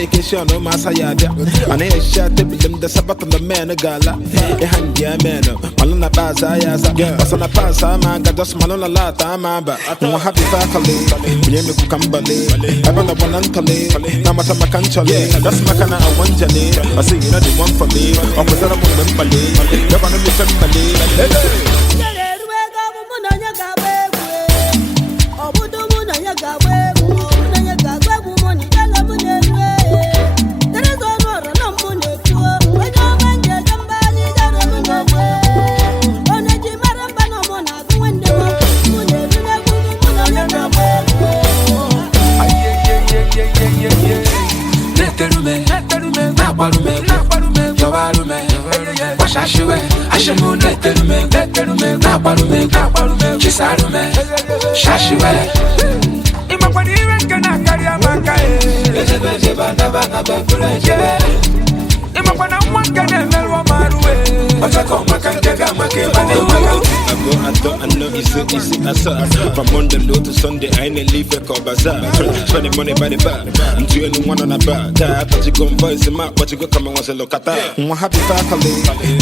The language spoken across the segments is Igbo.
Making sure no massa yada. And I shot the bill the Sabbath on the man a gala. A hand ya man, Malona Baza, was on a pass, I'm a just Malona Lata, I'm a happy faculty, Yemi Kukambale, I'm on a one untale, Namata Macanchale, that's Macana, a one jale. I see you know the one for me, or was that a woman Malay, you're going to be family. I know it's so easy as from Monday low to Sunday, I ain't leave a call bazaar. Spending money by the bar. I'm doing one on a bar. I thought you go voice him out, but you go come and once a look at that. I'm happy faculty.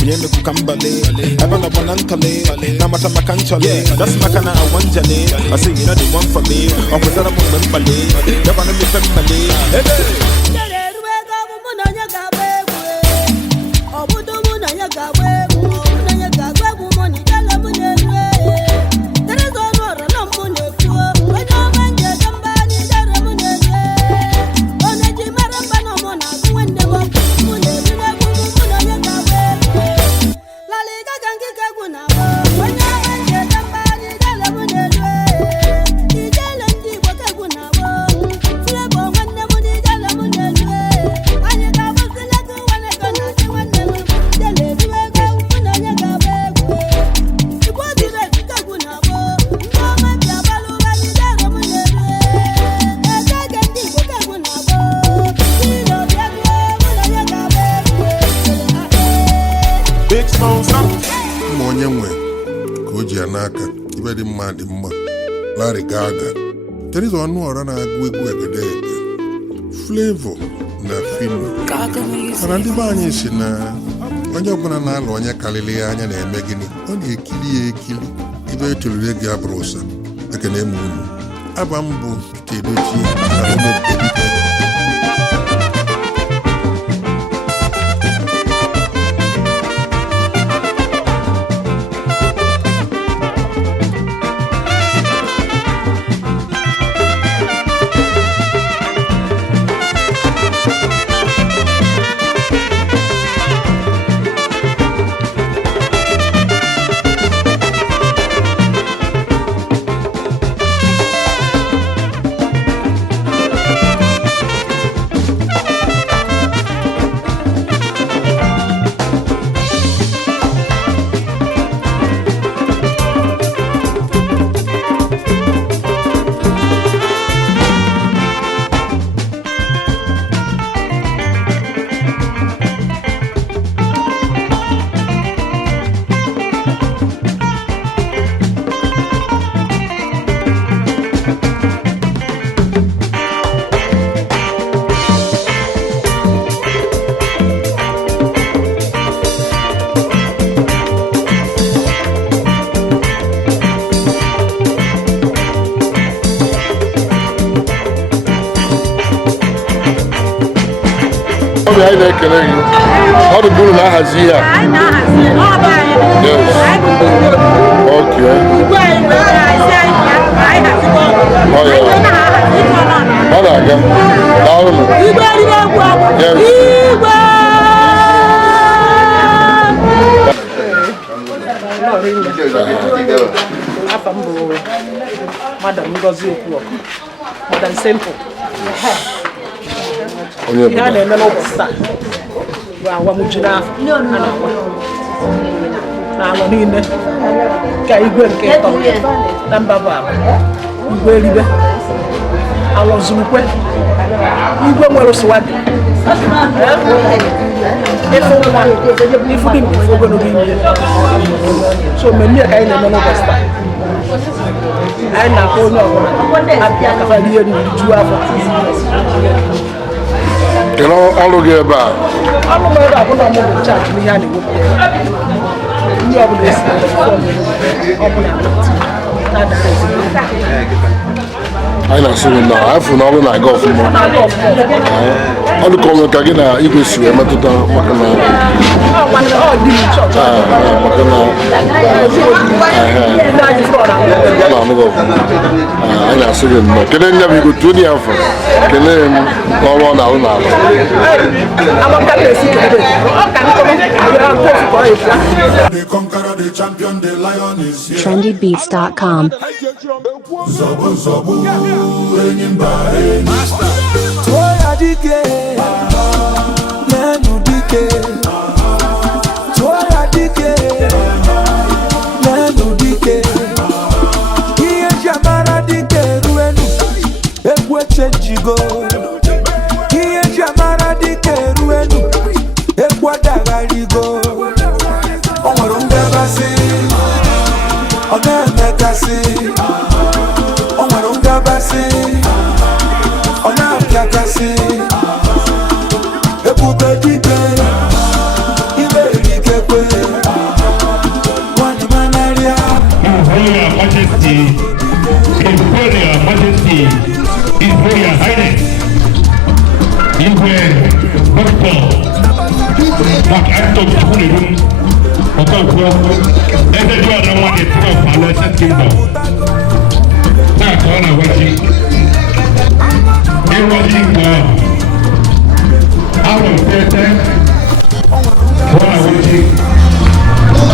Yemi Kukambale. I'm on a one untale. Namata Macanchale. That's Macana, a one jale. I see you know the one for me. Or was that a woman Malay? You're gonna be family. Larry Gaga. There is one more on a Igwe flavor na film. And the man is in when you're going to know when you're Galilea and a Megini, only a killy, even to the Gabrosa, like a name. Abambu, Teduchi, I how the bull has here? Yes. Okay. Oh, yeah. na-aga daalụ Igwe Elibe Igwe afọ m bụ Madam Ngozi Okwuọkụ Madam Simple ihe a na-eme n'ụbọchị taa bụ awamuji n'afọ a na-awa n'alụ niile ka igwe nke ịtọ na mba bụ ala Igwe Elibe Alor Zulukwe igwe nwere ụsụwadị ịfụ nwa ifu dị mgbe ogologo ime so mmemme ka anyị na-eme n'ụbọchị taa anyị na-akpọ onye ọbụla abịa ka ha rie nri juo afọ. Kedu ọrụ gị ebe a? Ọrụ m ebe a bụ na ọ bụ chaachị n'ihe a na-ewepụta ndị ọbụla esi ọbụla anyị na-asụ gị na afọ na ọrụ na-aga ọfụma ọ dị ka ọnwụ ka gị na igwe si wee metụta maka na anyị na-asụ gị nnọọ kelee nya bụ igwe tuo dị afọ kelee m n'ọrụ ọ na-arụ n'ala trendybeats.com. Toya dike, nenu dike. Toya dike, nenu dike. Iye jamara dike ruenu, ekwe chenjigo. Iye jamara dike ruenu, ekwa dagarigo. Onwarunga basi, oneme kasi. Onwarunga basi. Kakasi, ebube dike, ibe dike, wani manaria. Imperial Majesty, Imperial Majesty, Imperial Highness, Igwe, Dr. MacAnthony Chinedu, Okonkwo, Ezediohanma, the King of Alor Kingdom. That's all I want you. Iwa-JI out of 10,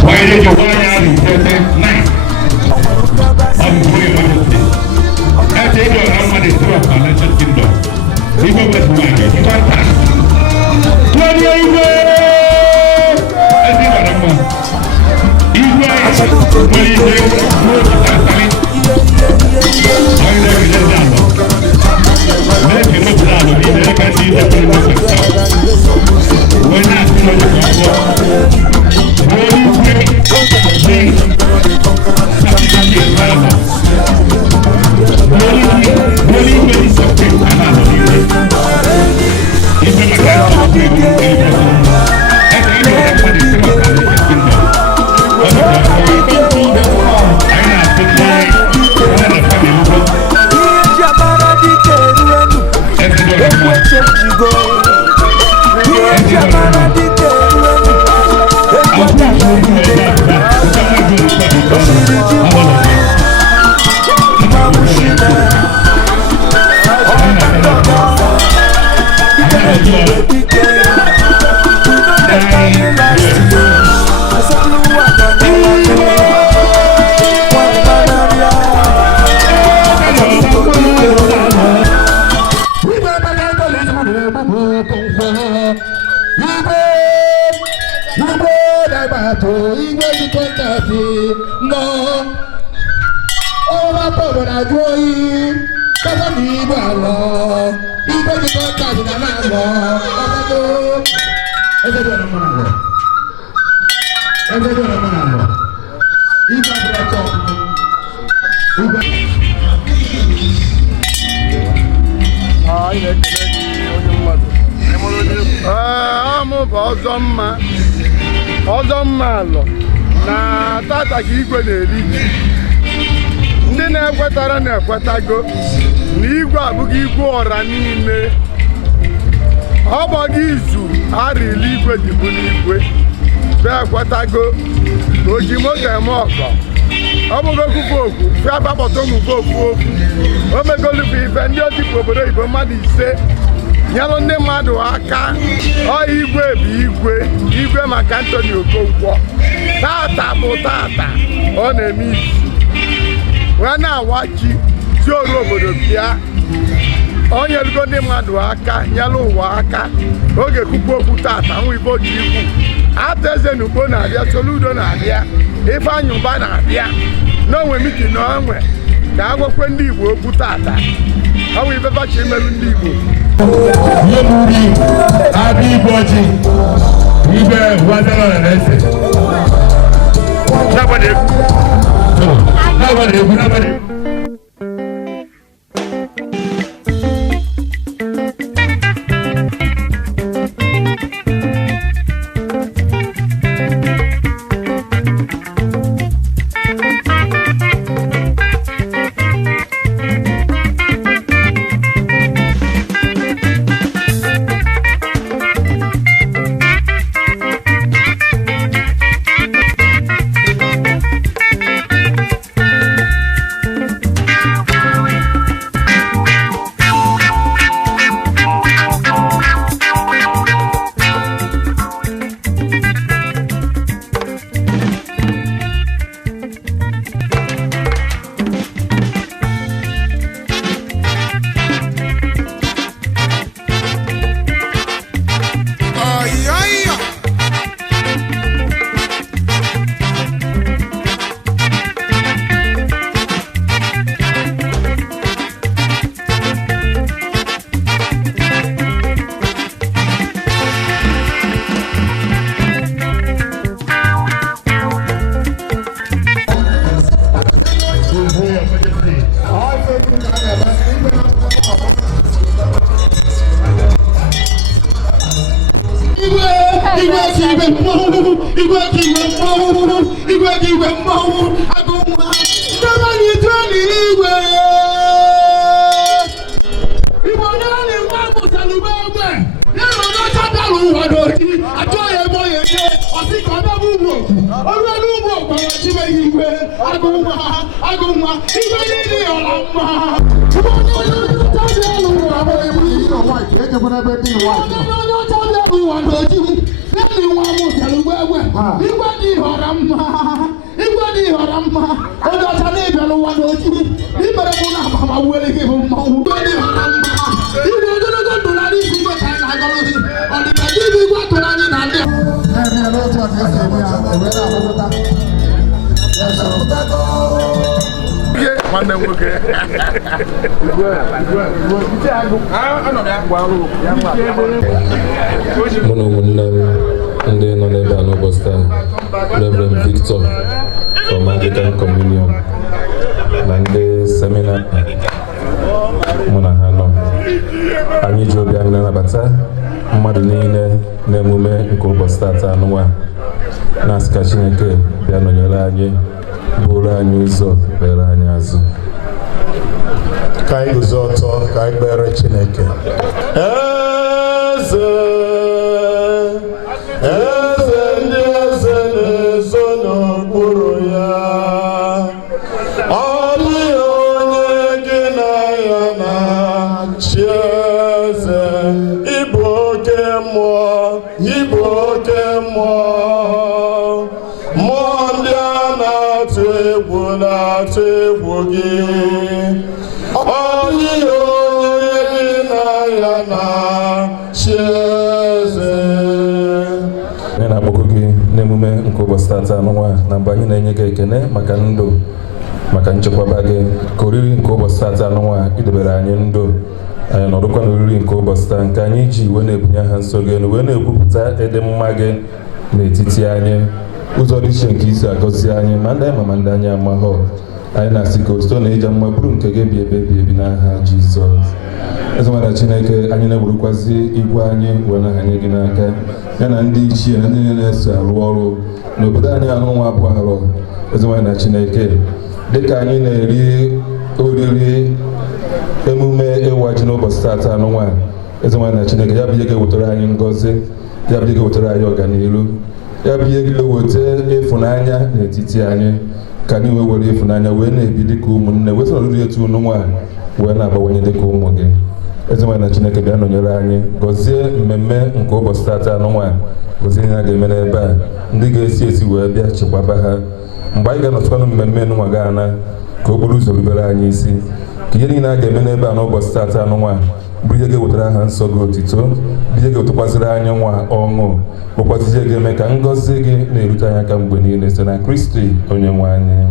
why did you want to 9? I'm going to Ezediohanma, the King of Alor Kingdom. Even with one, you want that? ọzọ mma alọ na tata ka igwe na-eri ndị na-ekwetara na-ekwetago na igwe abụghị igwe ọra niile ọ gbaghị izu arịla igwe dịbụ n'igwe bụ ekwetago na oji moto eme ọkọ ọ bụgo okwu okwu fịabakpọta ụmụ okwu o megolufu ife ndị otipu obodo oyibo mmadụ 5 nyelụ ndị mmadụ aka ọ igwe bụ igwe MacAnthony Okonkwo tata bụ tata ọ na-eme isi wee na-awachi si oru obodo bịa o nyelugo ndị mmadụ aka nyelụ ụwa aka oge kwukwu okwu tata nwa Igbo ji ikwu ata eze na ugbo na-abịa Soludo na-abịa Ifeanyị Ụba na-abịa n'onwe miti na onwe ka agwakwe ndị Igbo okwu tata ọ bụ ife bachi imelu ndị Igbo Iwa-JI Igwe wadara na ese nabade Igwe mmanwụ agụnwa ndọbanye tụọlị igwe Igbo naanị nwa mụtalụba egbe n'elu n'ọcha dalụ ụwa n'oji achọghị ebe onye nye ọsị ka ọ dọba ugbo ọrụ ọrụ ugbo gwara chibeghị igwe agụnwa igwe niile ọla mma Igbo onye ọcha dalụ ụwa n'oji Nani nwa mụtalụba egbe igwe dị ọra mma onye ọcha na-ebịa n'ụwa n'oji ibere mụ na amama were gị bụ mmanwụ igwe dị ọra mma igwe ogologo ndụ na isi igwe ka anyị na-agọrọzi ọdịka gị bụ igwe tụrụ anyị na ndị nwanne nwoke mụ na ụmụnne m ndị nọ n'ebe a n'ụbọchị taa Reverend Victor from Anglican Communion na ndị semina mụ na ha nọ anyị ji obi anyị na-anabata mmadụ niile n'emume nke ụbọchị tata anụnwa na-asị ka Chineke bịa nọnyere anyị bụrụ anyị ụzọ kpere anyị azụ ka anyị guzo ọtọ ka anyị kpere Chineke eze ndị eze na-ezo n'okpuru ya ọ dịghị onye gị na ya na-achị eze ịbụ oke mmụọ ndị a na-atụ egwu gị ọ dịghị onye gị na ya na-achị eze anyị na-akpọkụ gị n'emume nke ụbọchị tata n'ụwa na mgbe anyị na-enye gị ekene maka ndụ maka nchekwaba gị ka oriri nke ụbọchị tata n'ụwa idebere anyị ndụ anyị nọdụkwa n'oriri nke ụbọchị taa nke anyị ji wee na-ebunye ha nso gị wee na-ekwupụta ịdị mma gị n'etiti anyị ụzọ dị iche nke isi agọzi anyị ma ndị ma ndị anyị amaghọ anyị na-asị ka otuto na ịja mma bụrụ nke gị bi ebi n'aha Jizọs ezemana Chineke anyị na-egburukwazi igwe anyị wee na-ahanye gị n'aka ya na ndị ichie na ndị na-eso arụ ọrụ n'obodo anyị anụnwa bụ arọ ezemana Chineke dịka anyị na-eri oriri emume Iwa-JI n'ụbọchị tata anụnwa ezemana Chineke ya bụ ihe ga-ewetara anyị ngọzi ya bụ ihe ga-ewetara anyị ọganihu ya bụ ihe ga-eweta ịfụnanya n'etiti anyị ka anyị wee were ịfụnanya wee na-ebi dịka ụmụnne wee sọrọ etu unu nwa wee na-abawanye dịka ụmụ gị. Eze nwanyị na Chineke bịa nọnyere anyị gọzie mmemme nke ụbọchị tata anụnwa gọzie ihe a ga-eme n'ebe a ndị ga-esi esi wee bịa chekwaba ha mgbe anyị ga-anọtụkwanụ mmemme nụnwa ga ana ka okporo ụzọ rubere anyị isi ka ihe niile a ga-eme n'ebe a n'ụbọchị tata anụnwa bụ ihe ga-ewetara aha nsọ gị otito bụ ihe ga-ewetakwaziri anyị nwa ọṅụ bụkwazị ihe ga-eme ka ngọzi gị na-erute anyị aka mgbe niile site na Kristi onye nwe anyị.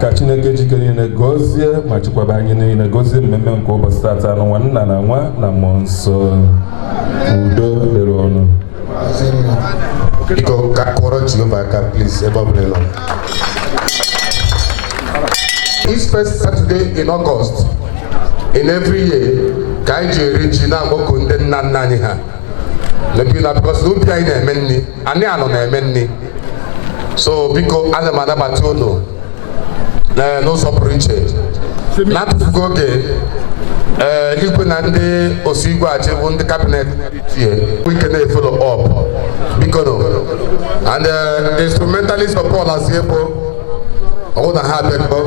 Ka Chineke jike niile gọzie ma chekwaba anyị niile gọzie mmemme nke ụbọchị tata anụnwa nna na nwa na mmụọ nsọ. Udo dịrị ọnụ. Biko ka kụọrọ Jehova aka please ebe ọ bụla nọ. This first Saturday in August in every year ka anyị ji eri ji na-agbakọ ndị nna nna anyị ha because n'obi anyị na-eme nri anyị anọ na-eme nri so biko ana m anabata unu n'ụzọ pụrụ iche na-atụfugo oge Igwe na ndị osi Igwe-JI bụ ndị kabinet ike na-follow up biko no and the instrumentalist of Paul Aziebo ọwụ na ha abịago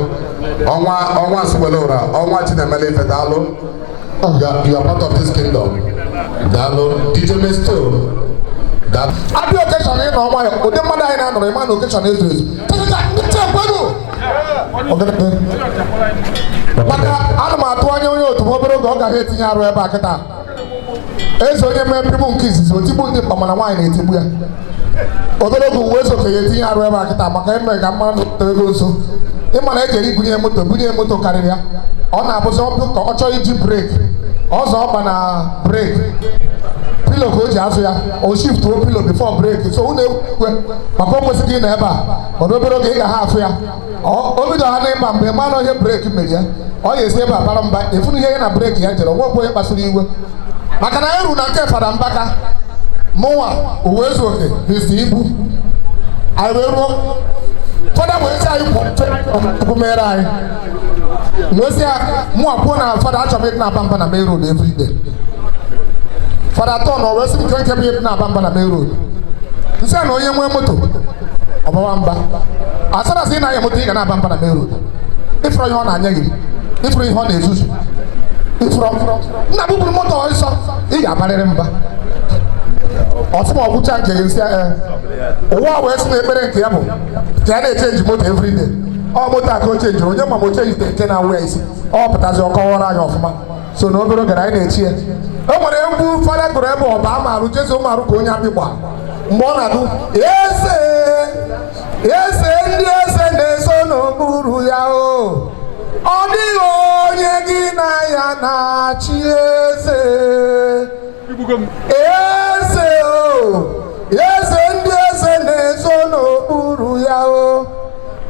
ọnwa nsogbe ụra ọnwa Chinemele Ife daalụ. You are part of this kingdom. Dalo, DJ Mesto. That. At the occasion, you know, my the mother and the man occasion is. But I'm not one to Mobro Goga hating our Bakata. As only people kisses, so Tibu the Pamana wine in Tibuya. Although who was okay, our Bakata, Macam, Gaman, Tegoso. Emanate Igwe moto carrier. On a bosom to Ocho break. Also up on a break. Pillow goes or shift to a pillow before break. So Papa was again ever. But nobody get a half year. Or over the name of the man on your break media. Or you say about Palamba, if you hear a break yet, or what way Basiligo. Macanaru Naka Fadambaka. Moa, who was okay. This Ibu. I will. Father, where are you from Pumerai? Mosia, Moapona, Father, I make na Bambana May Road every day. Father Ton or Western Country na Bambana May Road. You say no young moto. Obamba. As far as I am taking a Bambana May Road. If you're on a Yagi, if you're on a Zuzu, if from Nabu Moto also, he got Remember. Osmo Buchan can say, oh, West Neighbor Cable. Can they change motor every day? All motor go change, or your mamma change the 10 hours. All but as your call of ma. So no good at it here. Oh, whatever Father Grab or Obama, who just Omarukonia people. Monadu, yes, and there's no guru yao. Odio Yagina Yana, cheese. Yes, and there's no guru yao.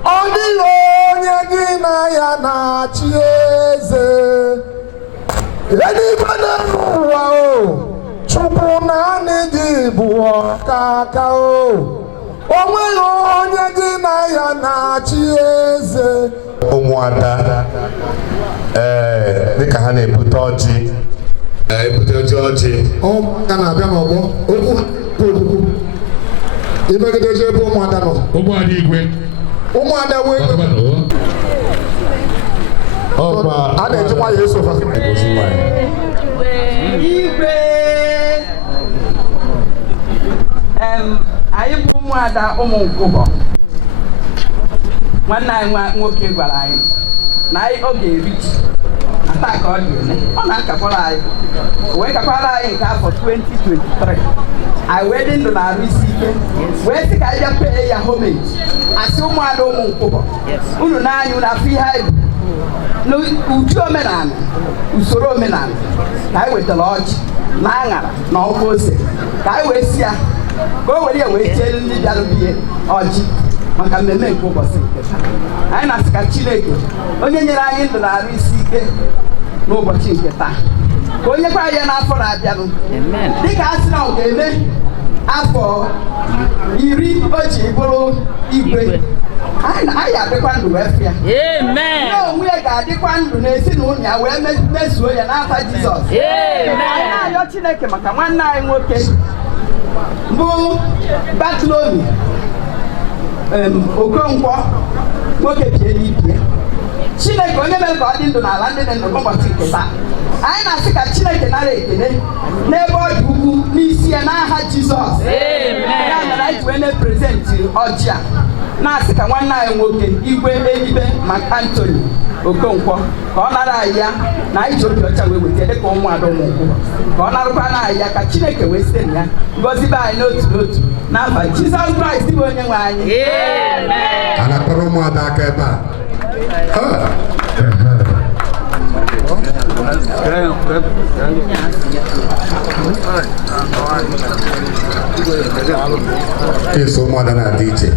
Odio Yagina Yana, cheese. Anybody wow. Chupuna nigi buo kakao. Omo Yagina Yana, cheese. Umuada dịka ha na-ebute ọjị ọ ka na-abịa n'ọgbọ okwu okwu imegide ebe ụmụada nọ ụmụada Igwe ụmụada wee a na-ejikwa ya esofa Igwe anyị bụ ụmụada ụmụ Nkwụbọ. Nwanne anyị nwoke gwara anyị na ọ ga-eri ji na taa ka ọ ga-eme ọ na-akakwara anyị wee kakwara anyị nke afọ 2023 anyị wee dị ndụ na-arụ isi ike wee sị ka anyị bịa pee ya homage asị ụmụada ụmụ Nkwụbọ unu na-anya unu afọ ihe anyị n'uju omenala usoro omenala ka anyị wetara ọjị na aṅara na ọkwa ose ka anyị wee si ya ka o were ya wee tiere ndị bịara bihe ọjị maka mmemme nke ụbọchị nke taa. Anyị na-asị ka Chineke onye nyere anyị ndụ na-arụ isi ike n'ụbọchị nke taa ka onye kwa ya n'afọ na-abịanụ dịka a sị na ọ ga-eme afọ 10 o ji bụrụ Igwe anyị adịkwa ndụ wee fịa na onwe ya ga-adịkwa ndụ n'ezinụlọ ya wee mezuo ya n'afa Jizọs. Anyị na-arịọ Chineke maka nwanne anyị nwoke bụ Batlomi Okonkwo nwoke bie n'ibie Chineke onye mere ka ọ dị ndụ n'ala ndị dị ndụ n'ụbọchị nke taa anyị na-asị ka Chineke nara ekele n'ebe ọ dị ukwu n'isi ya n'aha Jizọs ya mere anyị ji wee na-eprezentị ọjị a na-asị ka nwanne anyị nwoke Igwe Elibe MacAnthony Okonkwo ka ọ nara anyị ya na anyị ji obi ọcha wee weta dịka ụmụada ụmụnkwụ ka ọ narakwa na anyị ya ka Chineke wee site na ya gọzibe anyị n'otu n'otu n'afa Jizọs Kraịst bụ onye nwe anyị. A na-akpọrọ ụmụada aka ebe a. Eso ụmụada na-adị iche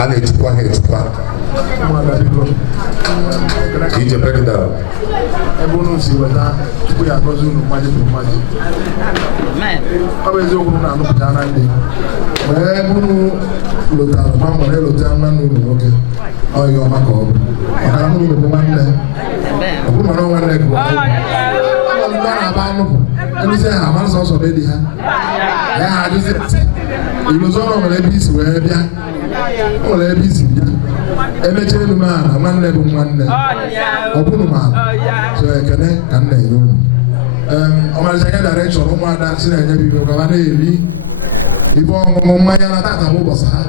a na-echukwa ha echukwa ije pegida ebe unu si weta tupu ya agọzi unu mmadụ bụ mmadụ ọ bụ eziokwu na anụpụta na ndị mgbe ebe unu lụtara ma mgbere lụta nwanne unu nwoke ọyị ọma ka ọ bụ maka na unu bụ nwanne ọ bụ mara nwanne gị ndị a na-aba anụpụ ndị ise ha ama nsọ be di ha ya ha adịzi ilụzọrọ nwere ebe isi wee bịa o nwere ebe isi bịa emecha elu m ala nwanne bụ nwanne ọ bụrụ m ala so ekene ka m na-enye unu ọmarịcha ya direction ụmụada si na-enye bibo ka ha na-eri ibe ọṅụṅụ mmanya na tata bụ ụbọchị ha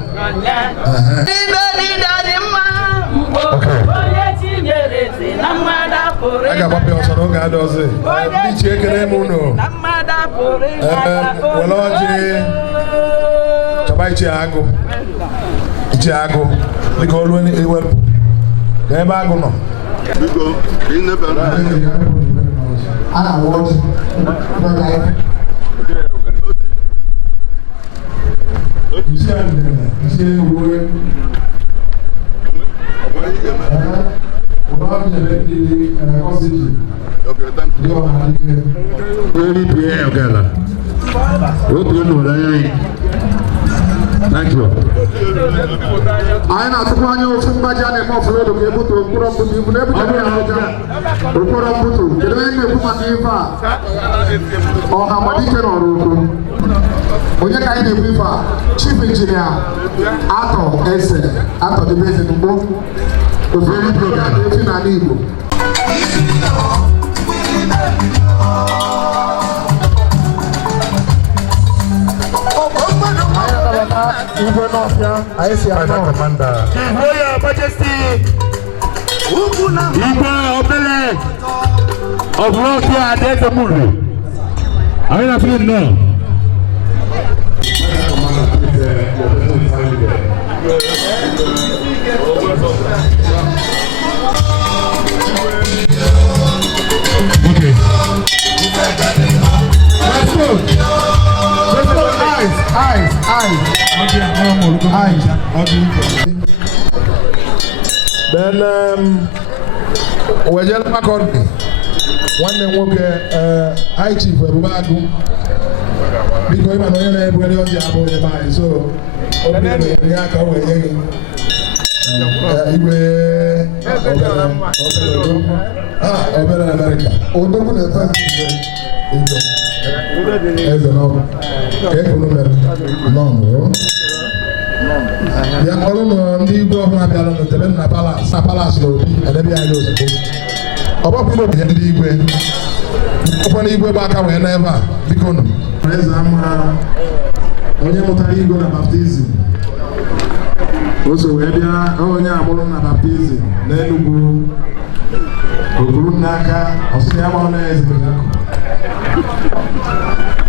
a ga-agbapụ ọsọ n'oge adị ọzọ ndị iche ekele m unu were ọjị chọba iche agụ dịka olu ewepụ n'ebe agụ nọ a na-awa ọjị isi uwe anyị na-atụkwa anya ofu mgbaji a na-eme ọfụlodo ka ebutu okporo mbutu ibu na-ebute ya aja okporo mbutu kedu onye na-ekwu maka ife a ọha madike n'ọrụ ugbo onye ka anyị na-ekwu ife a chief injinia atọ eze atọ dịbe eze n'ugbo ofere program efi n'ala Igbo Igwe n'ọfịa anyị si atọ Royal Majesty Igwe obele ọbụrọfịa Adaeze Mulu anyị na film nọ Okay. Let's go. Eyes. Then Wejel MacAnthony, nwanne nwoke high chief Ebubagụ biko ịma na onye na-ebugharị ọjị abụ onye be anyị so onye aka wee nye gị Igwe obere Amerịka odogwu na-efe eze n'ọbụ ka ekunu mere nọọnụ ya kpọrọ ndị Igwe ọbụla bịara n'otebe na palas na obi edebe anyị ozugbo ọgbapụrụ obi ndị Igwe ụfọdụ Igwe bụ aka wee n'ebe a biko nụ eze ama onye mụtara Igwe na baptizim o so wee bịa onye agbụrụ na baptizim n'Enugu okuru n'aka ọsị ya gbara n'eze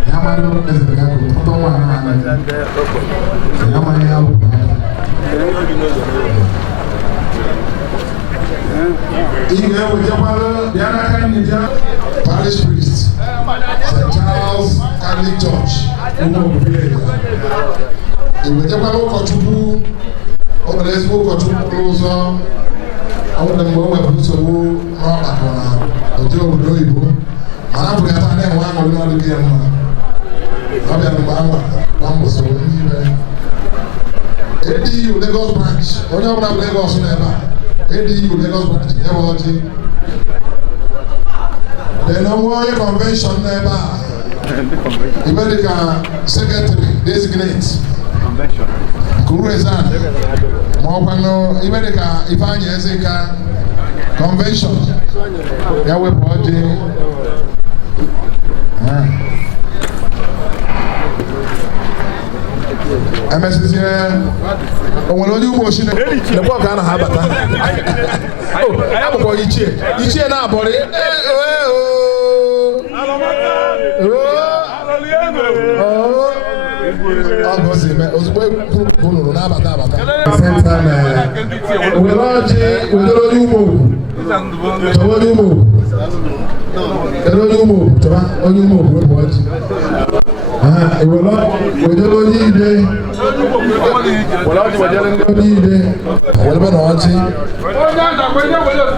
ya mmadụ Ezediohanma ọtọ nwa na-anaghị ya amaghị ya bụ ị ga-ewejekwara bịa n'aka nneja parish priest St. Charles Catholic Church ewejekwara ụkọchukwu o mere ezigbo ụkọchukwu pụrụ ụzọ ọ nwere mgbe o nwebụ nsogbu n'ọgbakọ na ụdị obodo oyibo mana pụrụ ya taa na-enwe aṅụrị n'ọdịghị ya mma ọ bịara mgbe anwa gba mbọ soro n'ime ADU Lagos branch onye ọbụla bụ Lagos n'ebe a ADU Lagos branch ebe ọjị then onwe onye convention n'ebe a ibe dịka secretary designate nke Kurezan ma ọkwanụ ibe dị ka Ifeanyị Ezeka convention ya wepụ ọjị emesizie o nwere onye ugbo oshi nekwa ka a na ha abata abụkwa ichie na-abọrị ozugbo kwuru n'abata abata were ọjị wetara onye ugbo chọwa onye ugbo chọwa onye ugbo wepụ ọjị wetara onye ide welebe na ọjị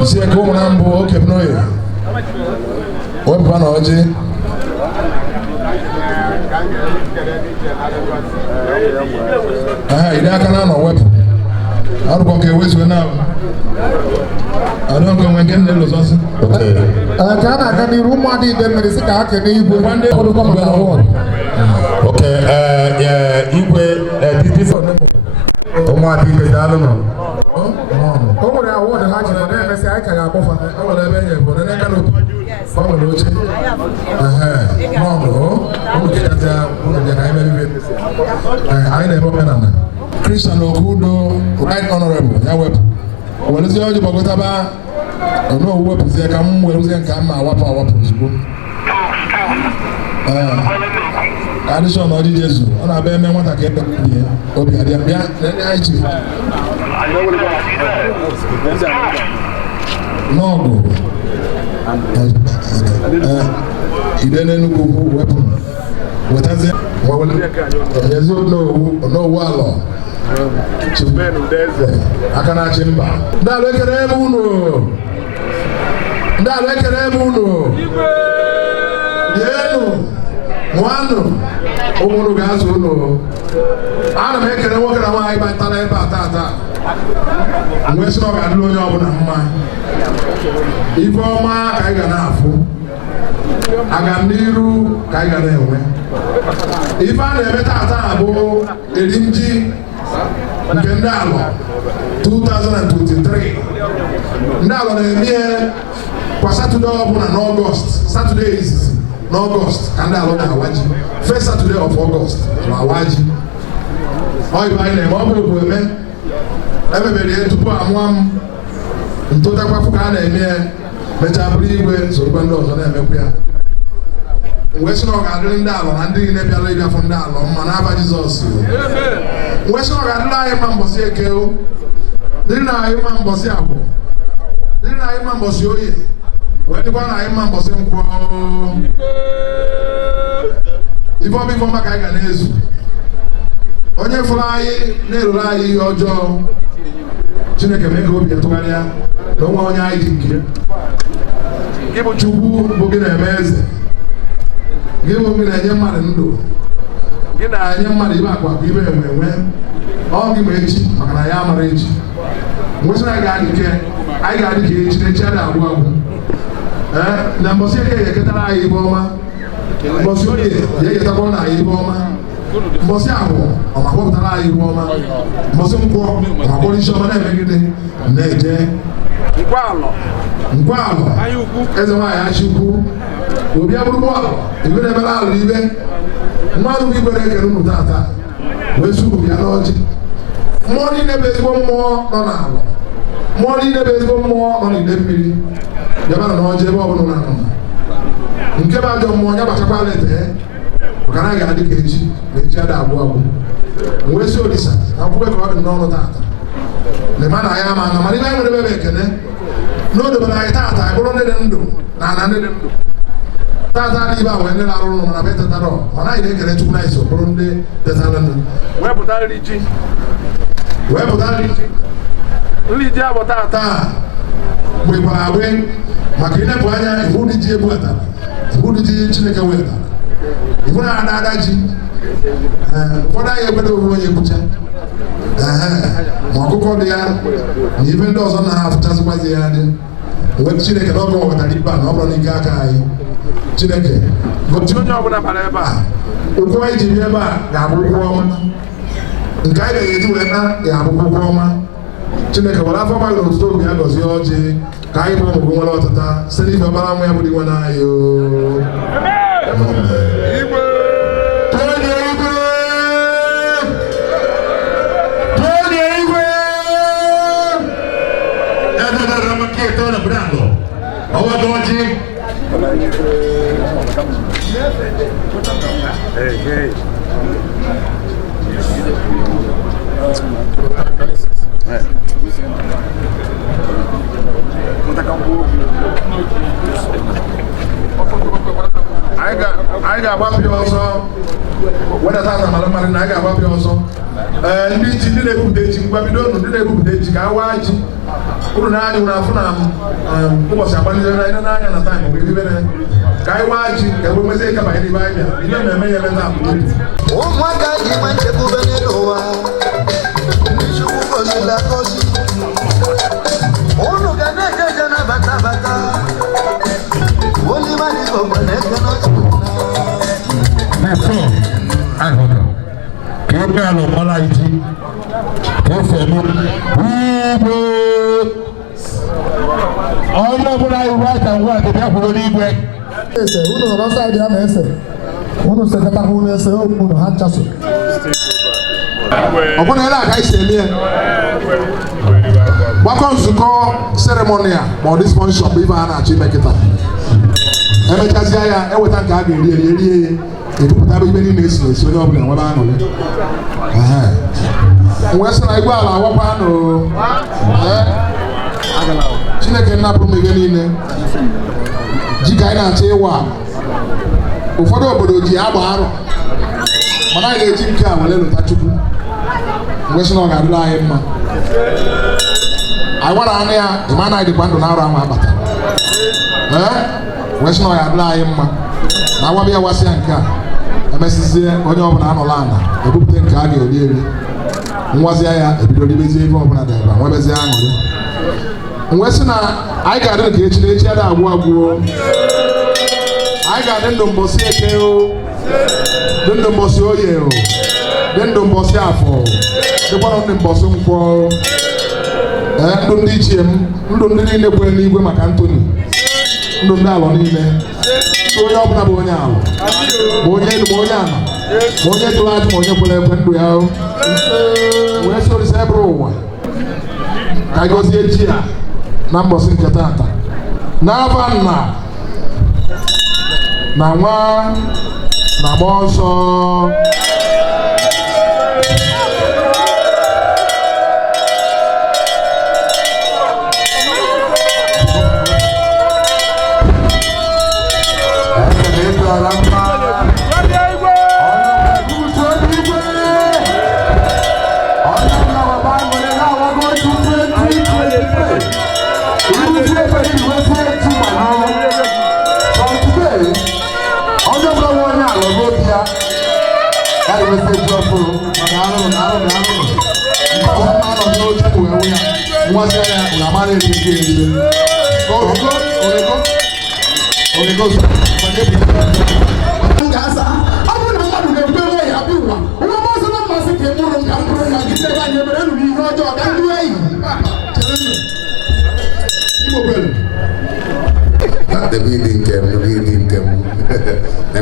isi eke ụmụ na mbụ oke bụnoye wepụba na ọjị ide aka na anọ wepụ arụkọ ka ewezuo na adọnkọ nwe nke nne lụzọsị ka a na-aga n'iru ụmụadị ide mmiri sị ka ha kene Igwe ọdụkọ maka awọd Igwe ụmụadị ide daalụ nọ o nwere awọd ha ji ma na-emesị anyị ka ga-akpọfa o nwere ebe enye bụ nene kanopi o nwere oche anyị na-eme omenala Christian Okudo right honorable ya wepụ werezie ọjị gbagotaba onowu wepụzie ka m werezie nke mma awapụ ozugbo adịshọn ọjị Jesu ọ na-abịa eme nwata ka ebe ihe obi adịa bịa nene anyị chi n'ọgụ ide n'Enugu ukwu wepụ wetazie ezi n'owu alọ aka na-achị mba ndị alụ ekere ebe unu dienu nwanụ ụmụnụ ga-azụ unu ana m ekele nwoke na nwaanyị batara ebe a tata mgbe sị na ọ ga-adịrị onye ọbụla mma ife ọma ka anyị ga na-afụ agamniru ka anyị ga na-enwe ife a na-eme tata bụ erim ji nke ndị alọ 2023 ndị alọ na-eme ihe kwa Satọde ọbụla n'Ọgọst Satọde izizi n'Ọgọst ka ndị alọ na-awa ji first Saturday of August ma awa ji ọyịba anyị na-eme ọ bụ eme emebere ihe tupu amụọ m ntụtakwafu ka a na-eme ya mechaa bụrụ Igwe sorokwa ndị ọzọ na-emekwa ya wee sị na ọ ga-adịrị ndị alọ na ndị niile bịara ịbịafụ ndị alọ mma n'afa Jizọs wee sị na ọ ga-adịrị anyị mma mbọsị eke dịrị na anyị mma mbọsị Agwọ dịrị na anyị mma mbọsị Oye wee dịkwa na anyị mma mbọsị Nkwọ ifeọma ka anyị ga na-ezu onye fụrụ anyị na-eruru anyị ihe ọjọọ Chineke mee ka obi etụgharịa na onwe onye anyị ji nke gị bụ Chukwu bụ gị na-eme eze gị bụ gị na-enye mmadụ ndụ gị na-enye mmadụ ibe akwa ibe enwe ọ gị ma echi maka na ya amara echi nwesị anyị ga-adị ka echi na echi adị agwụ agwụ na mbọsị eke ya eketara anyị ibe ọma mbọsị Oye ya eketakwa na anyị ibe ọma mbọsị Agwọ ọ ma kpọpụtara anyị ibe ọma mbọsị Nkwọ ọ ma kpọrọ isi ọma na-emegide na-eje Nkwalọ eze nwaanyị Achịkwu obi abụrụbụ Igwe na-emere alụ ibe mmadụ bụ Igwe na-ekere unu tata wee suru bịa n'ọjị mmụọ niile bụ ezigbo mmụọ nọ n'alụ mmụọ niile bụ ezigbo mmụọ nọ n'ide mmiri bịaba na n'ọjị ebe ọbụla na nọ nke bụ ajọ mmụọ ya gbachakwa lete maka na ga-adị ka echi na echi ada agwụ agwụ wee si Olisa na akwụkwọ ka ọ dị n'ọnụ tata lema na ya ama na mana ibe anyị nwere ebe ekene n'odobere anyị tata anyị bụrụ ndị dị ndụ na ana ndị dị ndụ tata dị ibe a wee ndị na-arụ ụlọ mana be tetara mana anyị na-ekele Chukwu na iso bụrụ ndị tetara ndụ wee pụta nri ji nri ji abụ tata gbekwara agbe maka inepụ anya iwu dị ji ebu atara iwu dị ji Chineke wetara iwu na-ada ada ji ụfọdụ anyị ekweta owe onye ebucha ma ọkụkọ dị ya na ibe ndị ọzọ na ha afụchazịkwazi ya dị mgbe Chineke na ọgụ wetara ibe a na ọ bụrụ n'ike aka anyị Chineke gochi onye ọbụla bara ebe a ụkwụ anyị ji bịa ebe a ga-abụ ụkwụ ọma nke anyị ga-eji wee na ya abụkwụkwọ ọma Chineke were afọ ma n'otuto oge ya gọzie ọjị ka anyị bụ ụmụ nwere ọtụta site n'ife ọbara nwa ya bụ dị nwe n'anyị I got one also. When I thought about money, I got one also. And we did a good day, but we don't do a good day. I watch Unani who was a bunny and a time. We live in a guy watching, and we must take up any vine. You know, may have enough. Oh, my God, you went to Gubanova. You was in La Cosi. Oh, no, Ganaka, Bata. Only money for my friend, I hope you can know what I did. All of what I write and what the people will Igwe. Who knows outside the answer? Who knows the Katahu and say, oh, who know how to upon a like I say, what comes to call ceremonial or this function, Biva and Achimekita. Emechazia eweta nke a ga-eri ebu pụtara ibe niile esi onye ọbụla nwebe aṅụrị nwe sị na igwe ala awakwa anụ Chineke nnapụrụ m ihe niile ji ka anyị na-achọ ịwa ụfọdụ obodo ji agba arụ mana anyị na-eji nke a were lụta Chukwu mgbe sị na ọ ga-adịrị anyị mma anyị gwara anụ ya ịma na anyị dịkwa ndụ na arụ ahụ abata wes na ya adịla anyị mma na awabịa wasịa nke a emesizie onye ọbụla anọla ana ebupụta nke a ga-eri eri nwazịa ya ebido ribezie ebe ọbụla dị ebe nwebezie aṅụrị nwe sị na anyị ga-adị nke echi na echi ada agwụ agwụ anyị ga-adị ndụ mbọsị eke o dị ndụ mbọsị oye o dị ndụ mbọsị afọ dịkwanụ ndị mbọsị nkwọ ndụ ndị ichie m ndụ ndị niile kwere n'igwe MacAnthony ndụ ndị alọ niile onye ọbụla bụ onye alọ ma onye elu ma onye ala ma onye tụrụ ajụ ma onye kwere ekwe ndụ ya wee sorisa ebere ụwa ka anyị gọzie chi a na mbọsị nke tata n'aba nna na nwa na mmụọ nsọ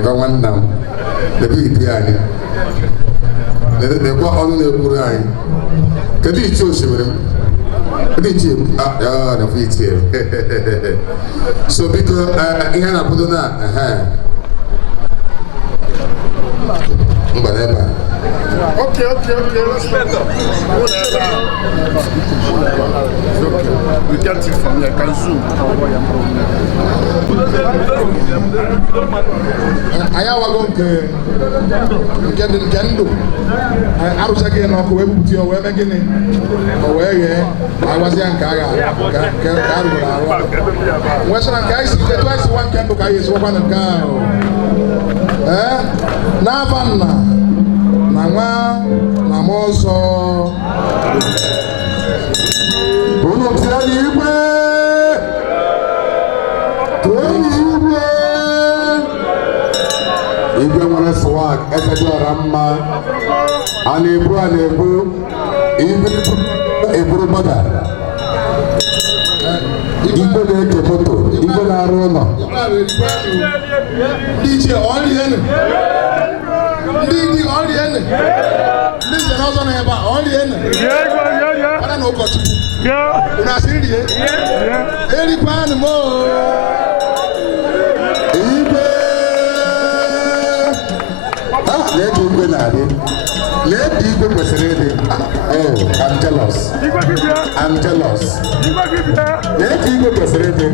never one now. The big piano. The go on the Burai. Can you choose him? The feet here. So because Iana Pudona, Okay, let's let them. We get it from here, can soon. I have a long get in Kendo. I was again of where put your web again. Where I was young. Western guys, twice one Kendo guy is one and go. Navana. Nangwa Namoso Bruno Elibe Igwe wanna swag Ezediohanma Alebu, Eburu Mother. Igwe na-eke moto, Igwe na-arụ ụlọ. Ndị ichie ọrịa ndị ọrịa ndị nze n'ọzọ na ebe a ọrịa mana na ụkọchukwu unu asịrị rie erikwanụ m Igwe na-eji Igwe na-adị na-eji Igwe kwesịrị ịdị. Oh, I'm jealous. I'm jealous. Na-eji Igwe kwesịrị ịdị.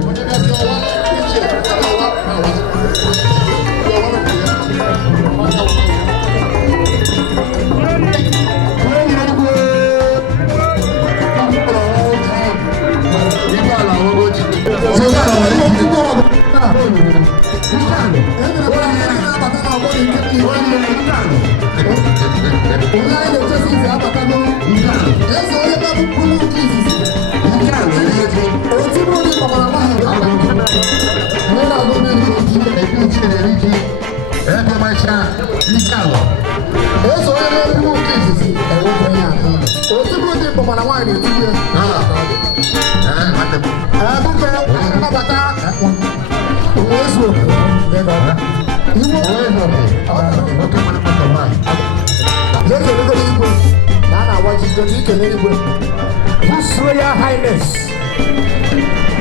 His Royal Highness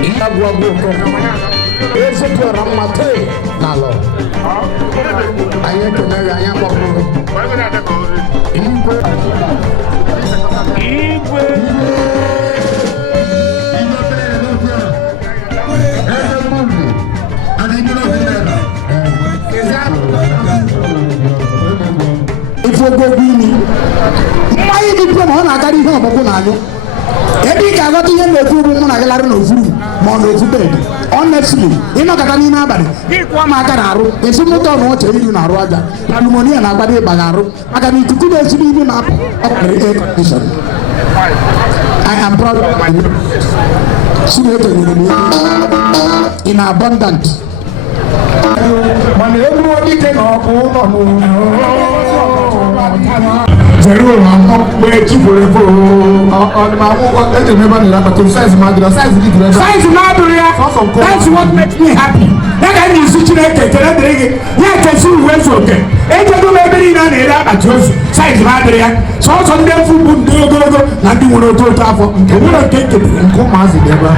Iwa-JI Ezediohanma Alor Igwe mmanya dịpụ ma ọ na-agara ihe ọgbụgbụ na-anyụ ebe ị ga-aghọta ihe na-ekwu ụgbụ mụ na gị larụ n'ofuru ma ọ na-ofu bed honestly ịnọkọta n'ime abalị ịkwa m aka na-arụ esi moto na ọcha iru na-arụ aja na pneumonia na-agbado ịba ga-arụ maka na ikuku na-esi n'ime na-apụ air condition. I am proud of my Chineke nyere m in abundant mana egwu dike na ọkụ ụlọ zero anọ wee tufuru ebe akwụkwọ eji m ebe a na-akpata size madịra size gị dịrị ebe size na-adụrụ ya that's what makes me happy ya ka anyị isi Chineke ekele dịrị gị ya ekesi uwe ezu oke ejego m ebe niile a na-ere akpati ozu size na-adịrị ya sọsọ ndị mfu bụ ndị ogologo na ndị nwere otu otu afọ nke nwere nke ekebiri nke ụmụazị dị ebe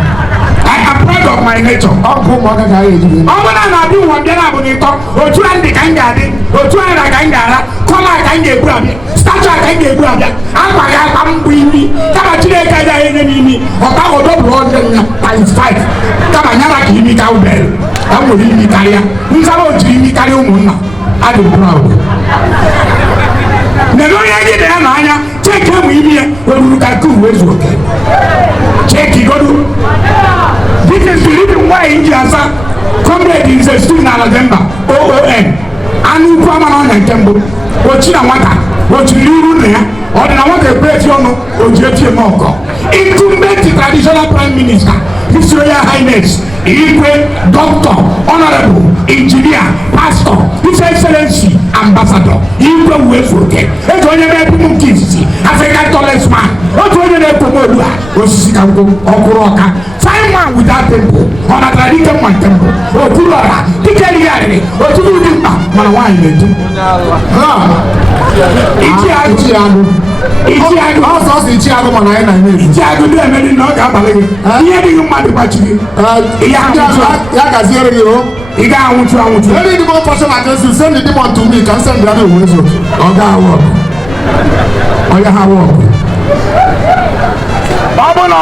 I am proud of my nature. Ọ bụ ụmụaka ka anyị ejiri. Ọ bụrụ na abịa ụwa mbịa na-abụ n'ịtọ otu a ndị ka m ga-adị otu a na ka m ga-ara kọla ka m ga-ebu abịa stacha ka m ga-ebu abịa akwa gị akpa mbụ imi kama Chineke agaghị enye m imi ọta ọdọbụrụ ọdị ya times 5 kama nyara ka imi ka ubere ka m nwere imi karịa nzara ojiri imi karịa ụmụnna adị proud. Nene onye gị dị ya n'anya cheki ụmụ imi ya weruru ka nke uwe ezu oke cheki godu. This is the reason why India comrade is a student in November, OON. And you come on and temple. What you want? What you do there? Or the one that breaks your no, or JT Moko. Incumbent traditional prime minister, His Royal Highness, Igwe, Doctor, Honorable, Engineer, Pastor, His Excellency, Ambassador, Igwe Wefuke. It's only a people kids. African tallest man. What do you promote? Osisikango, Okuroka. Find one without temple. On a traditional one temple. Okurora, Tikeliari, Oturudimba, Manawai. Ichiago. Also, Ichiago Manana. Ichiago, do a many no Gabalay. Here you might be watching. Yakazero. Iga, I want you. Any more person against you, send the demon to me, can send the other ones. Oga work. Oya ha work. Ọbụna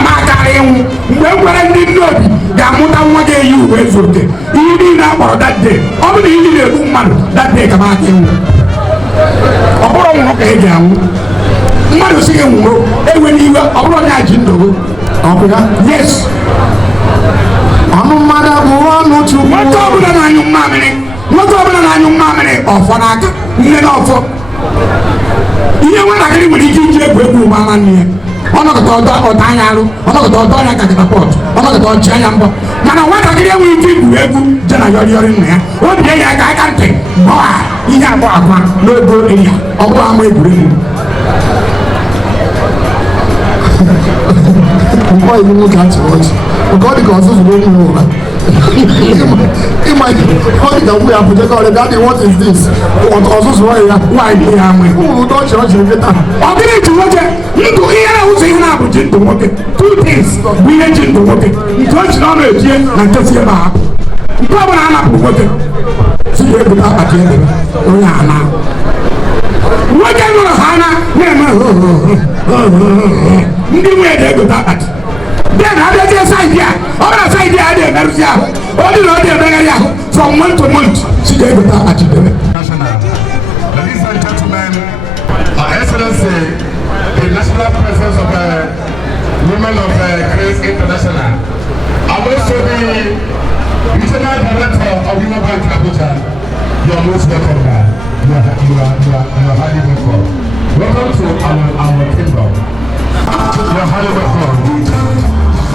m akarị ịnwụ mgbe m gwara ndị obi ga-amụta nwa ga-eyi uwe ezu oke ihe niile akpọrọ that day ọ bụrụ na iyi na-egbu mmadụ that day ka m aka ịnwụ ọ bụrụ nwụrụ ka e ji anwụ mmadụ si gị nwụrụ ewe n'iwe ọ bụrụ onye ji ndogo yes ọnụ mmadụ bụ ọnụ Chukwu nwoke ọbụla na-anyụ mmamịrị ọfọ n'aka nne na ọfọ ihe nwatakịrị nwere ike iji egwu ụgbọala nne ya ọnọkọta ọdọ anya arụ ọnọkọta ọdọ anya ka katapọt ọnọkọta ọchị anya mbọ mana nwatakịrị enweghị ike igwu egwu je na yọrịyọrị nna ya obi ya aka aka ntị ihe abụọ akwa n'ogo eria ọ bụ ama egwuregwu mkpọ iwu nwoke achịrị ọchị nke ọ dị ka ọzụzụ n'okwu n'ụra ịma ọ dị ka mgbe ya pụta ka ọ dị daddy what is this ọzụzụ ọrụ ya nwaanyị ya nwe ụmụ ụtọ ọchị ọchị nkịta ọ dịrị ji nwoke ndụ ihe na-ụzọ ihe na-abụ ji ndụ nwoke two things bụ ihe ji ndụ nwoke nke o ji n'ọnụ ejie na nke si ebe ahapụ nke ọ bụla a napụrụ nwoke si ya ebute akpati ebe onye ana nwoke nụrụ ha anya na-eme ndị nwunye na-egote akpati bịa na abịazie saịdị a ọ bụla saịdị a dị emerụzi ahụ ọ dị na ọ dị emegharị ahụ from month to month si ya egote akpati debe Ladies and gentlemen, Her Excellency, the national president of Women of Grace International, and also the regional director of Women Bank Abuja, you are most welcome there. You are highly welcome. Welcome to our kingdom. You are highly welcome.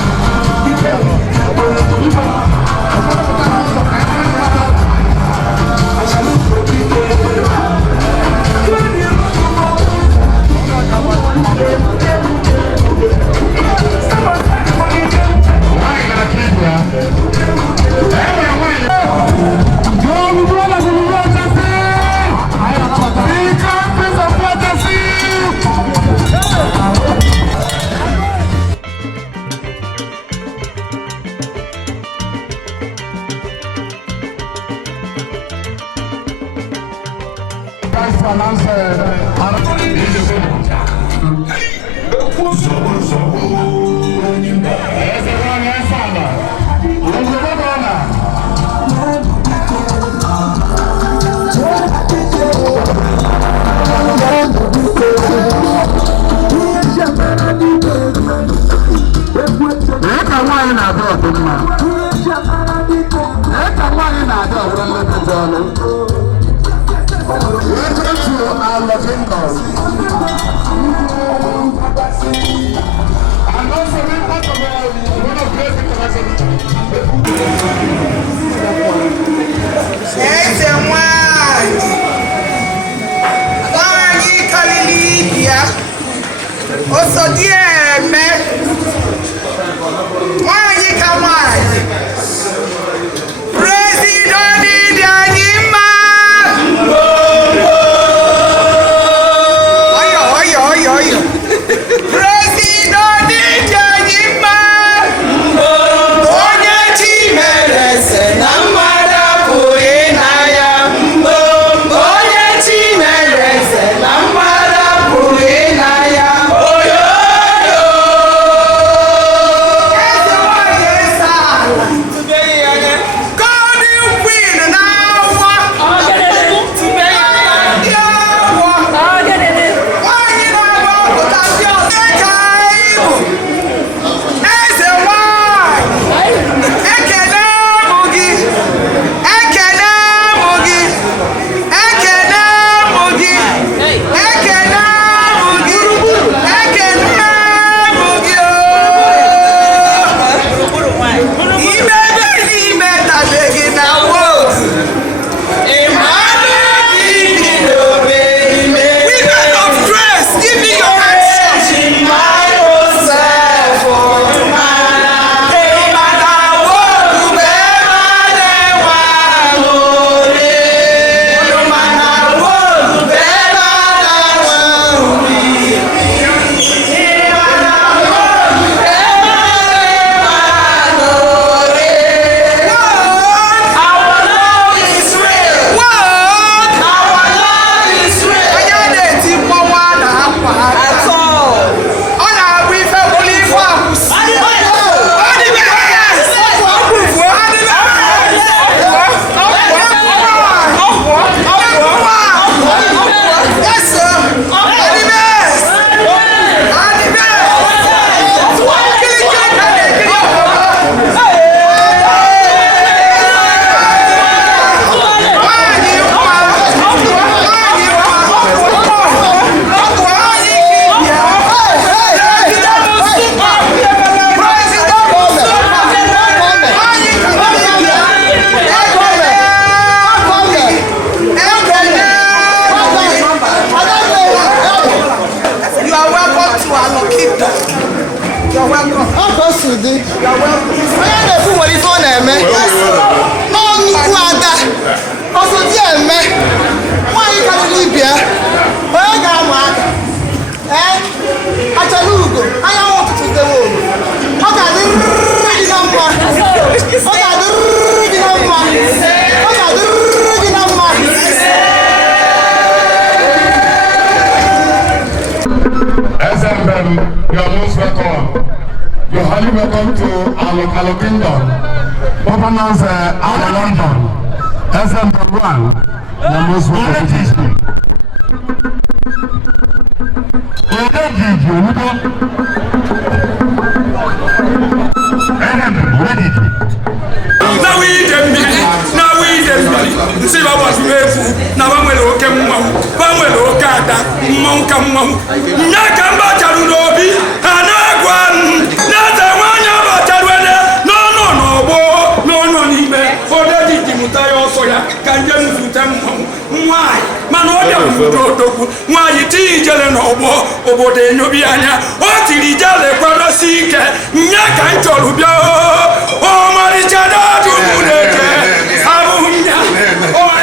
Onye chi mere ese na mmadụ dị onye na-ekwu nwere ife ọ na-eme n'ọnụkwu ada ọsọ di eme nwaanyị karịrị ibia onye ga-amụ aka achara ugo anyanwụ ụtụtụ dewe ọ ga-adịrịrị gị na mma ọ ga-adịrịrị gị na mma ọ ga-adịrịrị gị na mma. SMM, you are most welcome. You are highly welcome to our kingdom. Governors out of London. SMM 1, you are most welcome. Now we them see what was made. Now I'm going to come out. I'm going to Okada. Mount Kamau. Nakamba Charunobi. Anagwan. Nata Wanya Bacharuana. No, Nibe. For that is the Mutayo Soya. Can you move them? Why? Manoya Mudoku. Why you teach an obo de Nobiana? What did he tell the brother seek? Nakan Cholubio. Oh, Marichana to Muneke. Abunya. Oh,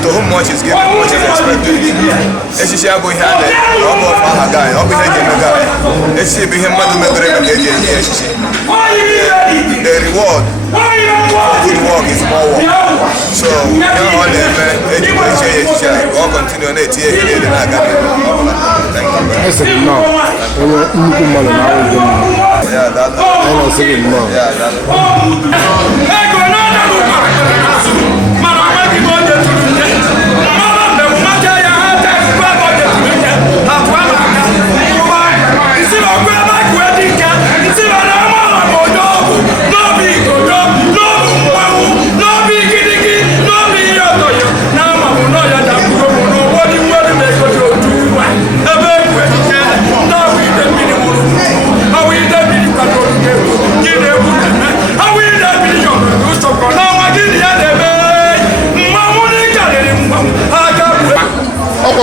to whom much is given, much is expected. Eshishabu had it, almost a guy, up in a guy. Eshibi him, the reward for good work is more work. So, you know, education, all continue on it here in Agami. Thank you. Yeah, that's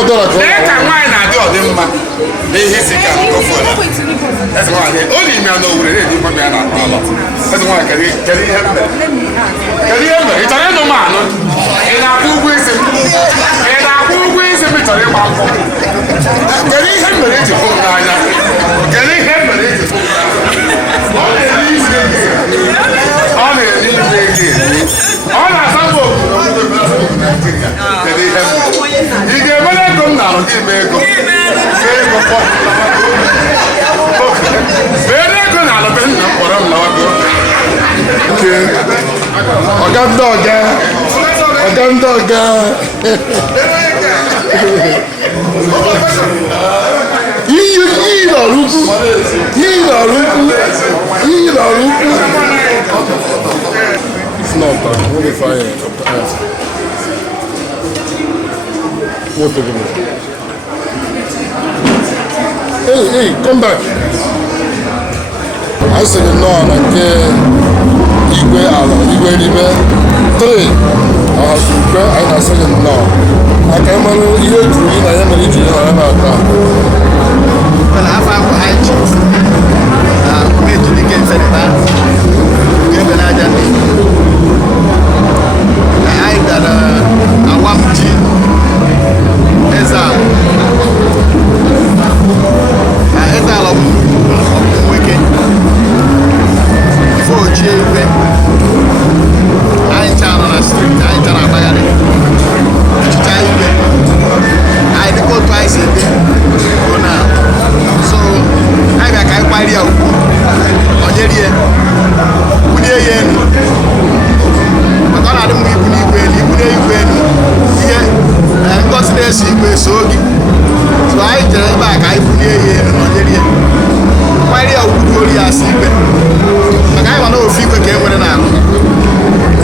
ka nwaanyị na-adị ọdịmma n'ihe isi ka nkọfọla eze nwaanyị o na ime anọ were na-eji mmadụ ya na-akpa ala eze nwaanyị kedu ihe mere ị chọrọ ịnụ m anụ ị na-akwụ ụgwọ isi m ị chọrọ ịgba akwụkwọ kedu ihe mere eji fụ m n'anya ọ na-eri ibe ego ọ na-asapụ kedu ihe ị ga-emere ego m na-arụ gị ime ego mere ego na-alụ be nna m kpọrọ m lawago ọga ndị ọga iyi n'ọrụ ukwu Hey, come back. I said no, like Igwe, Igwe, Elibe, 3. Alor Zulukwe, I said no. I can't remember you drew in, I am a little Well, I found high chief. Made to the game for that. Give an agent. I got a Iwa-JI. Ezediohanma Okonkwo before Igwe anyị chara na street anyị chara agbagharị ọchịcha Igwe anyị dịka otu anyị si ebe go now so anyị bịa ka anyị kwari ya ugwu onyerie bulie ya elu maka ọ na-adị mma ibu n'igwe elu ibulie igwe elu ihe ngosi na-esi igwe so gị so anyị jere ebe a ka anyị bulie ya elu na onyerie kwari ya ugwu olu ya asị igwe maka anyị mana ofu igwe ka e nwere n'ahụ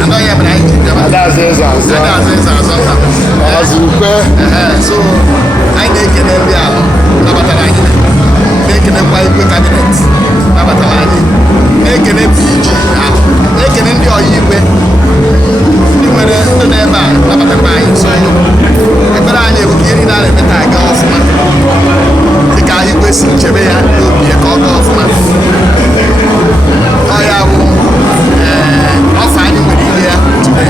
anọ ya mere anyị ji bịaba Alor Zulukwe so anyị na-ekele ndị ala nabatara anyị na-ekelekwa igwe kabinet nabatara anyị na-ekele PG na-ekele ndị ọya igwe ndị nwere ndị n'ebe a nabatakwa anyị so ekpere anyị bụ ka ihe niile a na-emeta aga ọfụma dịka igwe si nchebe ya n'obi ya ka ọ gaa ọfụma ọ ya bụ ọfa anyị nwere ile ya today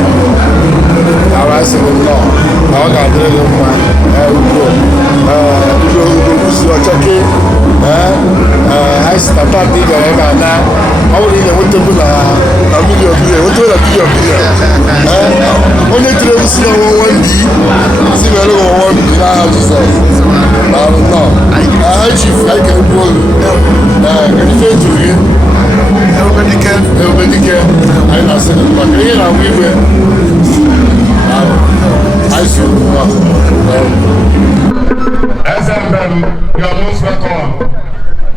sịrị nnọọ na ọ ga-adịrị gị mma ugbo kwụsịrị ọchọke anyị si na paapụ ị gara ebe a na ọ bụrụ ị na-enwetebụ na milion enwetebụ na bilion onye tiri egwu si na ọnwụnwe mbi si mere gị ọnwụnwe mbi n'aha Jizọs na ọrụ nnọọ anyị chief anyị ga-egbu olu ife ejuru gị Ebubedike anyị na-asị gị maka ihe na-agwụ igwe SMM, you are most welcome.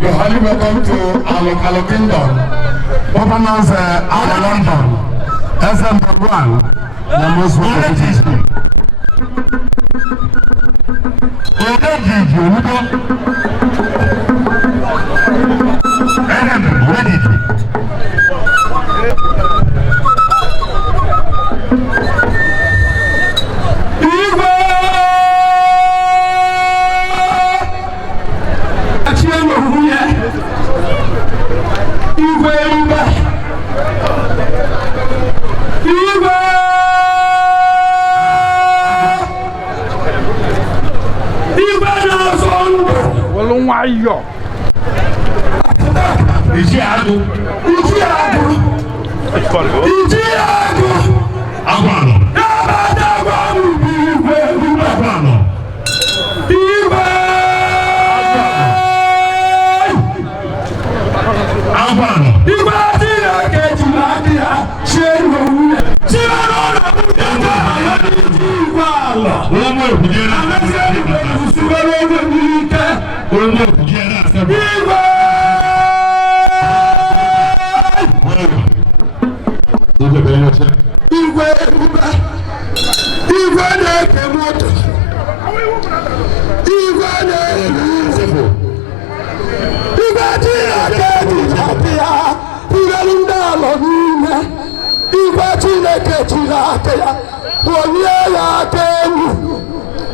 You are highly welcome to Alor Kingdom. Governors out of London. SMM 1, you are most welcome. Ayo. Ijiago. Aguano. Aguano. Aguano.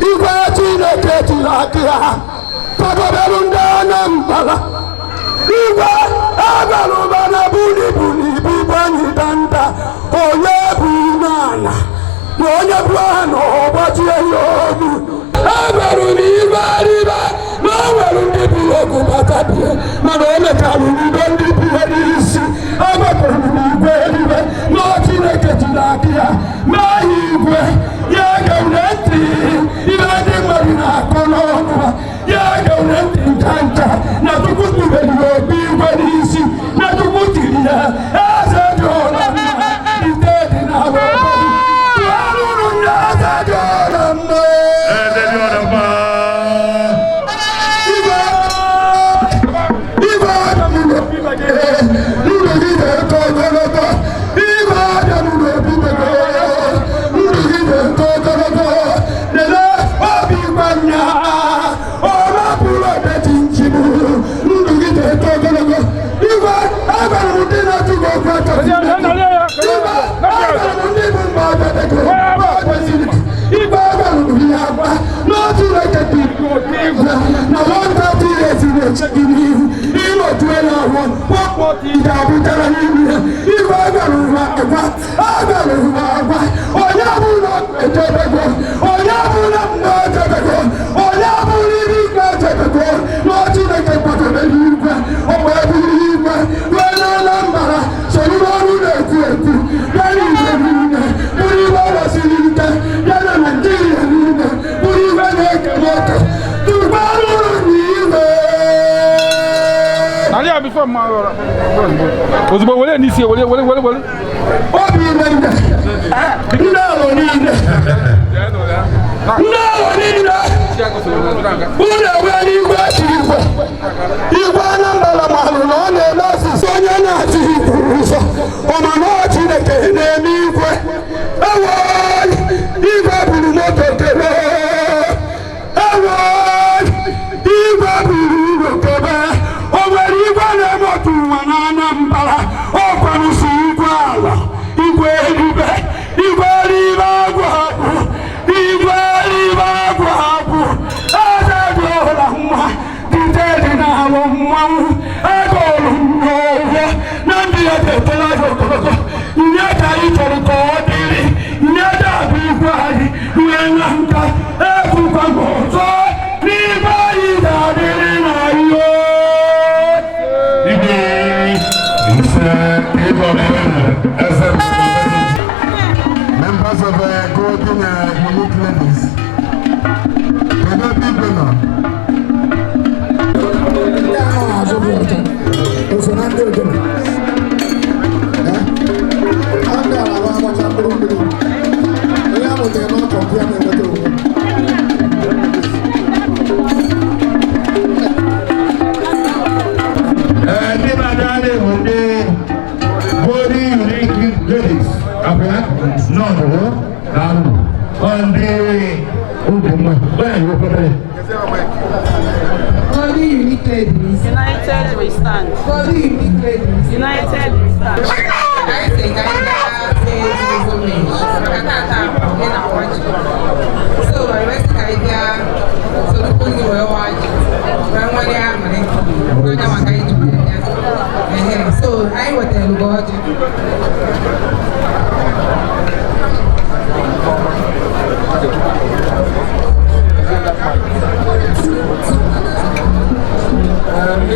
Igwe Chineke Tilakia, Papaberundana Mbala, Igwe, Agarubana Buni Buni, Bibani Danda, Oye Bunana, Oye Buano, Batia Agaruni, Riba, Mawarundi Buloku Batabi, Manole Karuni, Bondi Buadisi, Agaruni, Igwe, Martina Tilakia, Igwe, Yaganeti, Ibadi Marina Coloma, Yaganeti Tanta, Natukutu Belobi, Wadisi, Natukutilia, Ezediohanma, is dead in our body. Ezediohanma. Before my was about what this year, what? What do you mean? No, Members of Golden Unique Ladies. Unique Ladies. United we stand. Unique Ladies. United we stand. So I rest idea. So the people you will watch. So I will tell you about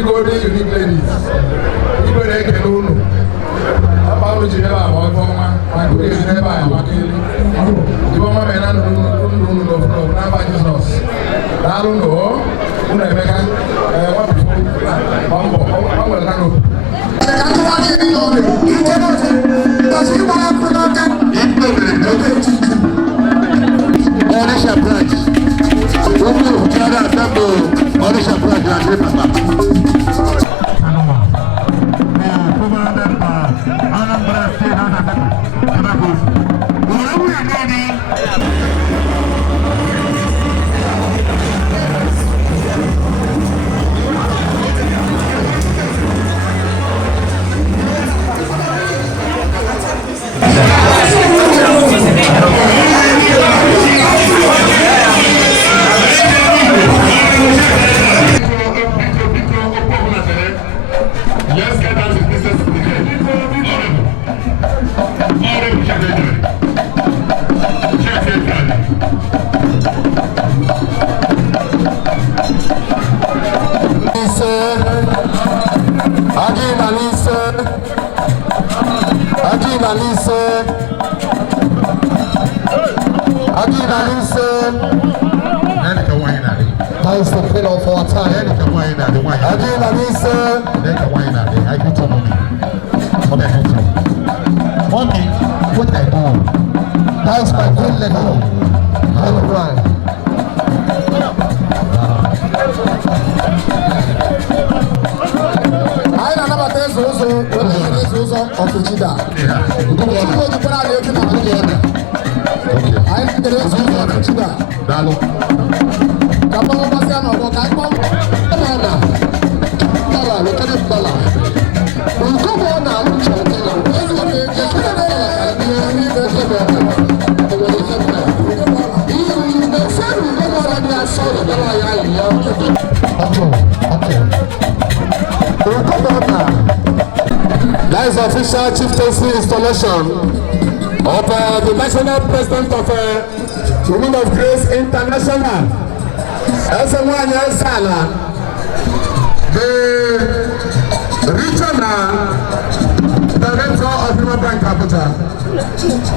Golden Unique Ladies. Igwe na-eke n'ụlọ. Akpa ụlọ ji ebe a ma ọgụ ọnwa, ma kuke ji ebe a ya maka elu. Ibe ọma mere na ndụ unu n'obodo n'aba Jizọs. Daalụ ndụ o, unu emeka, nwapụfụ, gba mbọ, ọ nwere na n'obodo. Orisha branch. Omo Jara Sambo Orisha branch na Papa. That is the pillar of our time. Mommy, what I do? That is my good level. Right. I never tell you so of the cheetah. I the cheetah. Come on, Bastiano, what I want. That is official chieftaincy installation of the national president of Women of Grace International. The regional director of Human Bank Capital,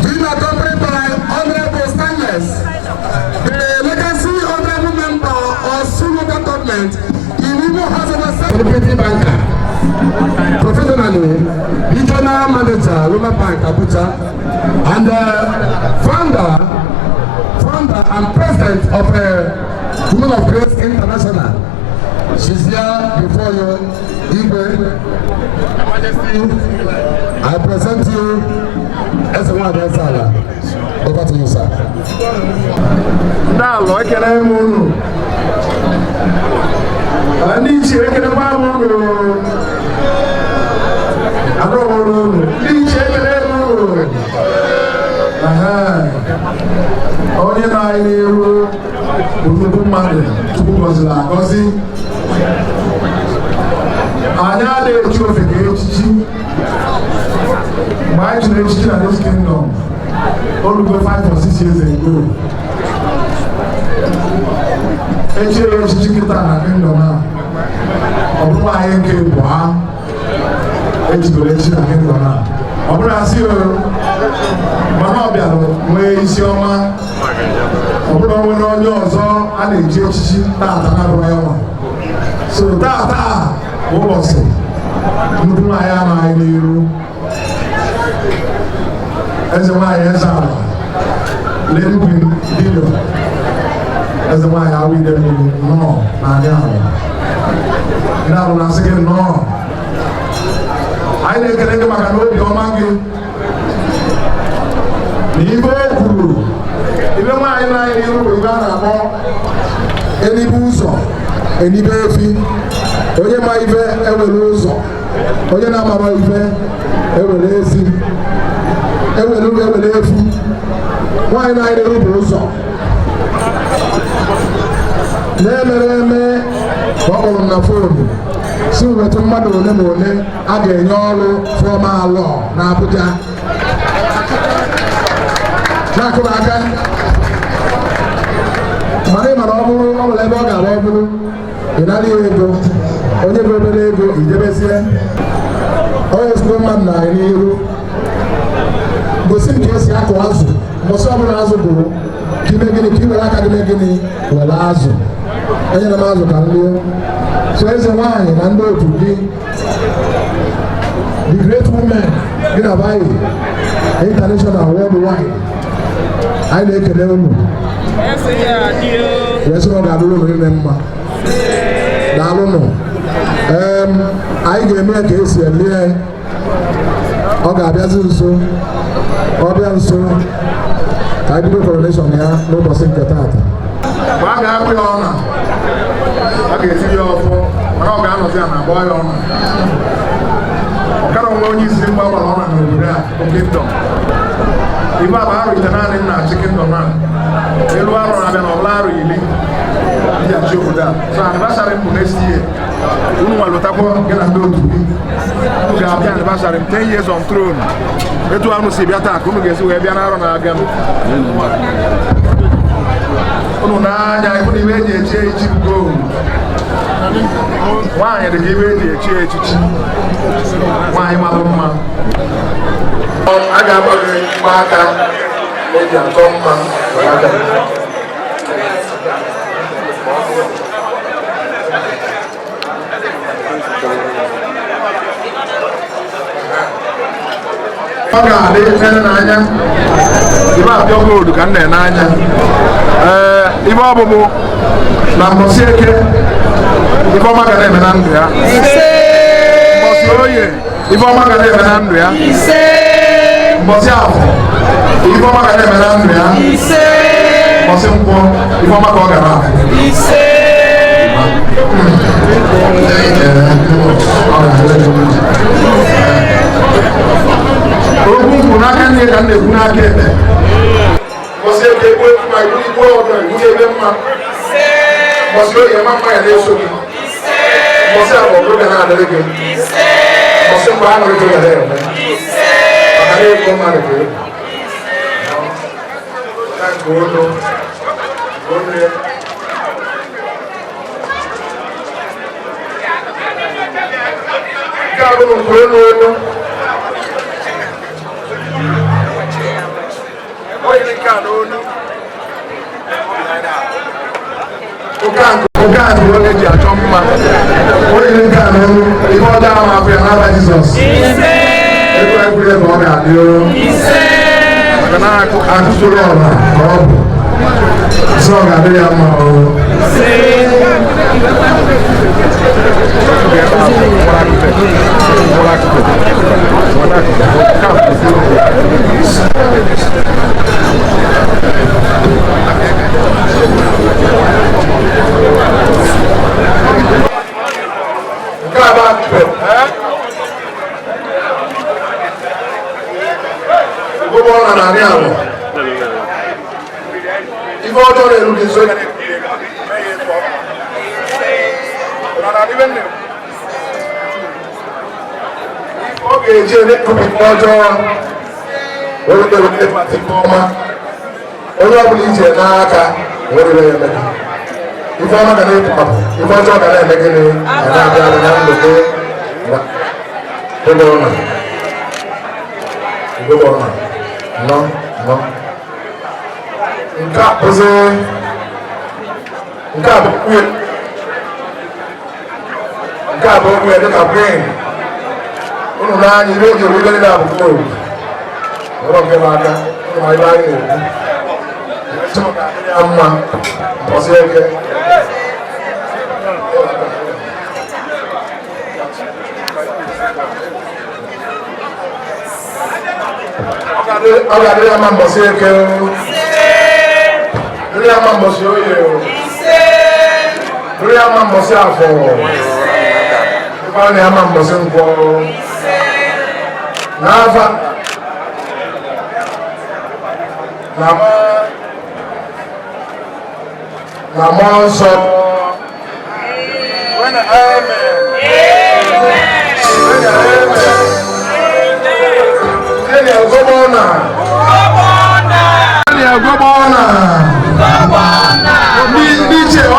being accompanied by Honorable Stanless, the legacy honorable member of Sulu government, the Igwe House of Assembly banker, professionally, regional manager, Human Bank Capital, and founder and president of Women of Grace International. She's here before you, Igwe. Your Majesty, I present you as one of the Sala. Over to you, sir. Now, I can have one. I need you. I can have one. I don't want to. Need you. I can have one. Only nine years. Nnukwu mmadụ Chukwu gọziri agọzi. Anyị adịghị ofe ka echichi. Mgbe anyị chụrụ echichi na this kingdom, olugo 5 or 6 years ago. Echiri echichi kịta na kingdom a. Ọ bụrụ anyị nke bụ ha. Echigoro echichi na kingdom a. Ọ bụrụ asị o, mana ọ bịara nwee isi ọma. Ọ bụrụ onwere onye ọzọ a na-eji echichi tata na-arụwa ya nwa. So tata ụbọchị nnukwu nwaanyị amaghị n'iru eze nwaanyị eze ala n'Enugu dilo eze nwaanyị awụ ide mmiri nnọọ na-adị ala ndị alụ na-asị gị nnọọ. Anyị na-ekele gị maka na obi ọma gị na ibe o kwuru. Ibe nwaanyị na-anyị n'iru bụ ibe a na-akpọ Elibe ụzọ Elibe efi. Onye ma ibe ewere ụzọ, onye na-amara ibe ewere ezi, ewere efu. Nwaanyị na-anyị n'iru bụ ụzọ na-emere eme ka ọ kpọrọ na fonu si weta mmadụ ole na ole a ga-enye ọrụ fọma Alor na Abuja. Na-akụrụ aka mana ị mara ọ bụrụ ọ nwere ebe ọ ga-agba ọ bụrụ ị narị ego onye bụ obere ego ijebezie onye ezigbo mmadụ na anyị n'iru. Gosi m ka esi akụ azụ mbọsị ọbụla azụ bụrụ ka ime gịnị ka ị were aka gị mee gịnị were azụ. Enyere m azụ ka m lie. So eze nwaanyị na ndị otu gị the great women gị na bayi international worldwide, anyị na-ekele unu. Wee sị na ọ ga-adụrụ unu ime mma. Daalụ nụ. Anyị ga-eme ka esi elie. Ọ ga-abịazi nso. Ọ bịa nso ka anyị bido coronation ya n'ụbọchị nke taata. Mgbe a ga-akpụ ya ọna, a ga-etiri ya ọfọ, mana ọ ga-anọzi ya na agba ya ọna. Ọkara onwe onye isi mgbe agbara ọna n'obodo a bụ kingdom. Ibe a bụ arụ ite naanị nna achị kingdom a. Elu arụ na-abịa na ọbụla arụ ili iji achị obodo a. So anniversary m bụ next year. Unu nwalotakwa gị na ndị otu gị. Unu ga-abịa anniversary m 10 years on throne. Etu anụ si bịa taa ka unu ga-esi wee bịa n'arọ na-aga. Unu n'anya ịhụ na ibe eji echi echichi bụ nwaanyị dị ka ibe eji echi echichi. Nwaanyị mara mma. A ga-agba gị mgba aka eji achọ mma ọ ga-adị nene n'anya ibe abịa gold ka m na-ene ibe ọbụbụ na mbọsị eke ibe ọma ga na-eme na ndụ ya mbọsị oye ibe ọma ga na-eme na ndụ ya mbọsị afọ ibe ọma ga na-eme na ndụ ya mbọsị nkwọ ibe ọma ka ọ gara afọ okwu mkpu n'aka nne ka m na-ekwu n'aka ebe mbọsị eke egbu efu ma igbu ọdụ egbu ebe mma mbọsị oyi ema mma ya na-eso gị mbọsị abụọ ọbụrụ ga na-adịrị gị mbọsị mgbe a nụrụ gị gara eme maka na-ekwu mmadụ ka egwu na nke olu onye nke a bụrụ nke olu olu onye nke a n'olu oke a bụ onye ji achọ mma onye nke a n'olu ihe ọjọọ ahụ afọ ya n'aba Jizọs ego ekwuru ebe ọ ga-adị maka na akụsoro ọra ka ọ bụ nsọ ọ ga-adị ya mma ụgbọ ọla narị alụ ife ọjọọ na-eru gị nso ọ ga-eji elekọpụta ọjọọ ọma onye ọbụla ije n'aka were ya eme ife ọma ga na-ekpapụ ife ọjọọ ga na-eme gịnị na-abịa na ndụ gị no nke a bụzi nke a bụ nwunye dịka queen unu n'anya ibe oge rugoro na abụ gold ụlọ nke n'aka unu ma ibe anyị na-ekwu ya mma mbọsị eke ọ ga-adị ya mma mbọsị eke dịrị ya mma mbọsị oye dịrị ya mma mbọsị afọ dịkwara ya mma mbọsị nkwọ n'afa na mmụọ nsọ Dice, Onye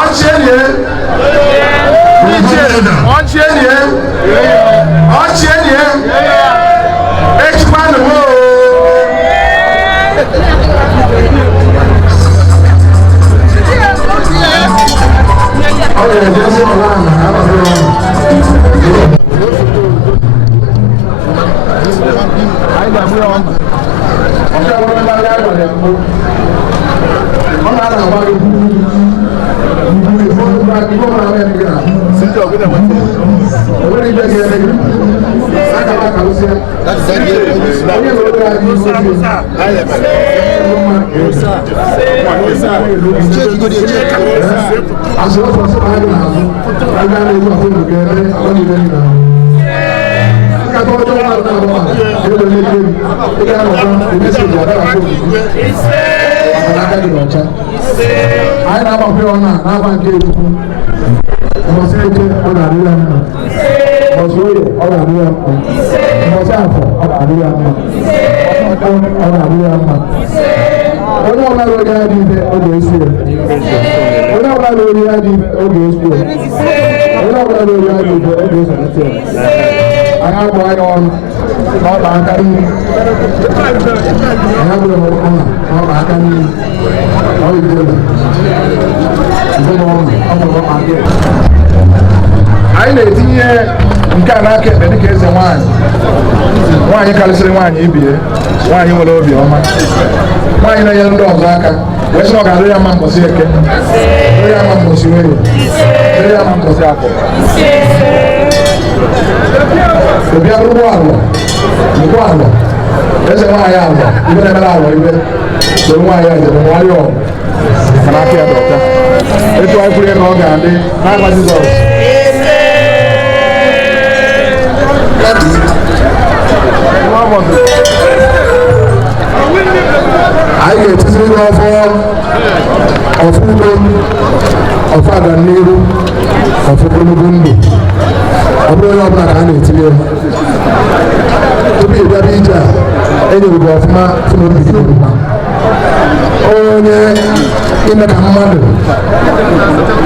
anyị abụọ ya ọnụ n'ọba aka nri anyị abụọ ọnụ n'ọba aka nri anyị na-etinye nke a n'aka ekpe dịka eze nwaanyị nwaanyị karịsịrị nwaanyị ibie nwaanyị nwere obi ọma nwaanyị na-enyere ndị ọzọ aka wee sị na ọ ga-adị ya mma mbọsị eke dịrị ya mma mbọsị were dịrị ya mma mbọsị afọ obi arụrụ alọ nkwu alọ eze nwaanyị alọ ibe na-emere alọ ibe soro nwaanyị a njem nwayọ mana aka ya dọta etu anyị kwuru na ọ ga-adị n'agba Jizọs anyị ga-etiziri gị ọfọ udo ọfọ aganiru ọfọ ogologo ndụ ọ bụrụ onye ọbụla ka a na-etinye tupu ị bịaba ije a enyere gị ọfụma fụna obi gị ọfụma onye ime ka mmadụ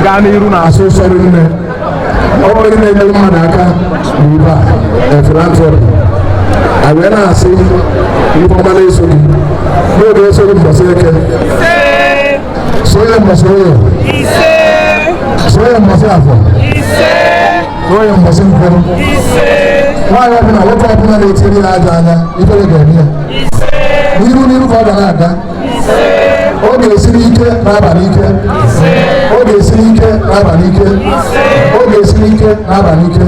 gaa n'iru na-asụ ụsọrọ nne onye na-enyere mmadụ aka n'ibe a filantropị a wee na-asị ife ọma na-eso gị n'oge eso gị mbọsị eke sonye mbọsị ụlọ sonye mbọsị afọ sonye mbọsị nkwụ nwaanyị ọbụla nwoke ọbụla na-etiri ya aja anya ifere ga-eme ya n'iru ka ọ ga na-aga ọ ga-esiri ike n'abalị ike ọ ga-esiri ike n'abalị ike ọ ga-esiri ike n'abalị ike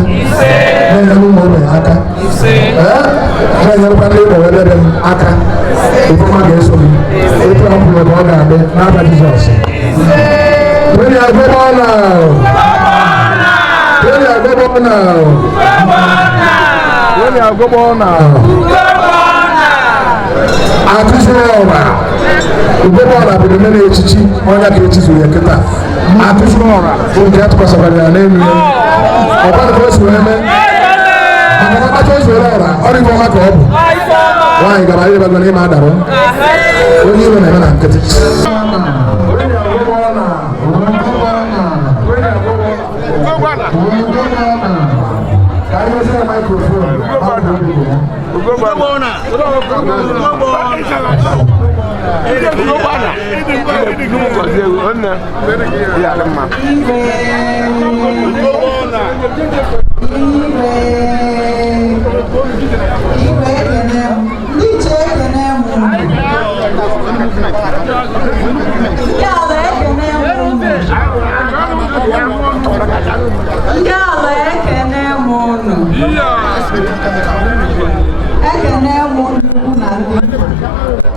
na-enyere ụmụ ogbenye aka na-enyerekwa ndị ụlọ wedebe m aka ifeọma ga-eso gị etu ọ bụrụ ka ọ ga-adị n'aba Jizọs Weli agobona Weli agobona Weli agobona Atụsụọra Ugobona bụ the mere echichi onye ka echizu ya kịta Atụsụọra bụ nke atụkwasịkwara ya n'elu ya ọbara ka o si wee mee maka na ọkpata ozu were ọra ọrụ ibe ọma ka ọ bụ nwaanyị gara ihe bago n'ime adarọ onye iro na-eme na nkịtị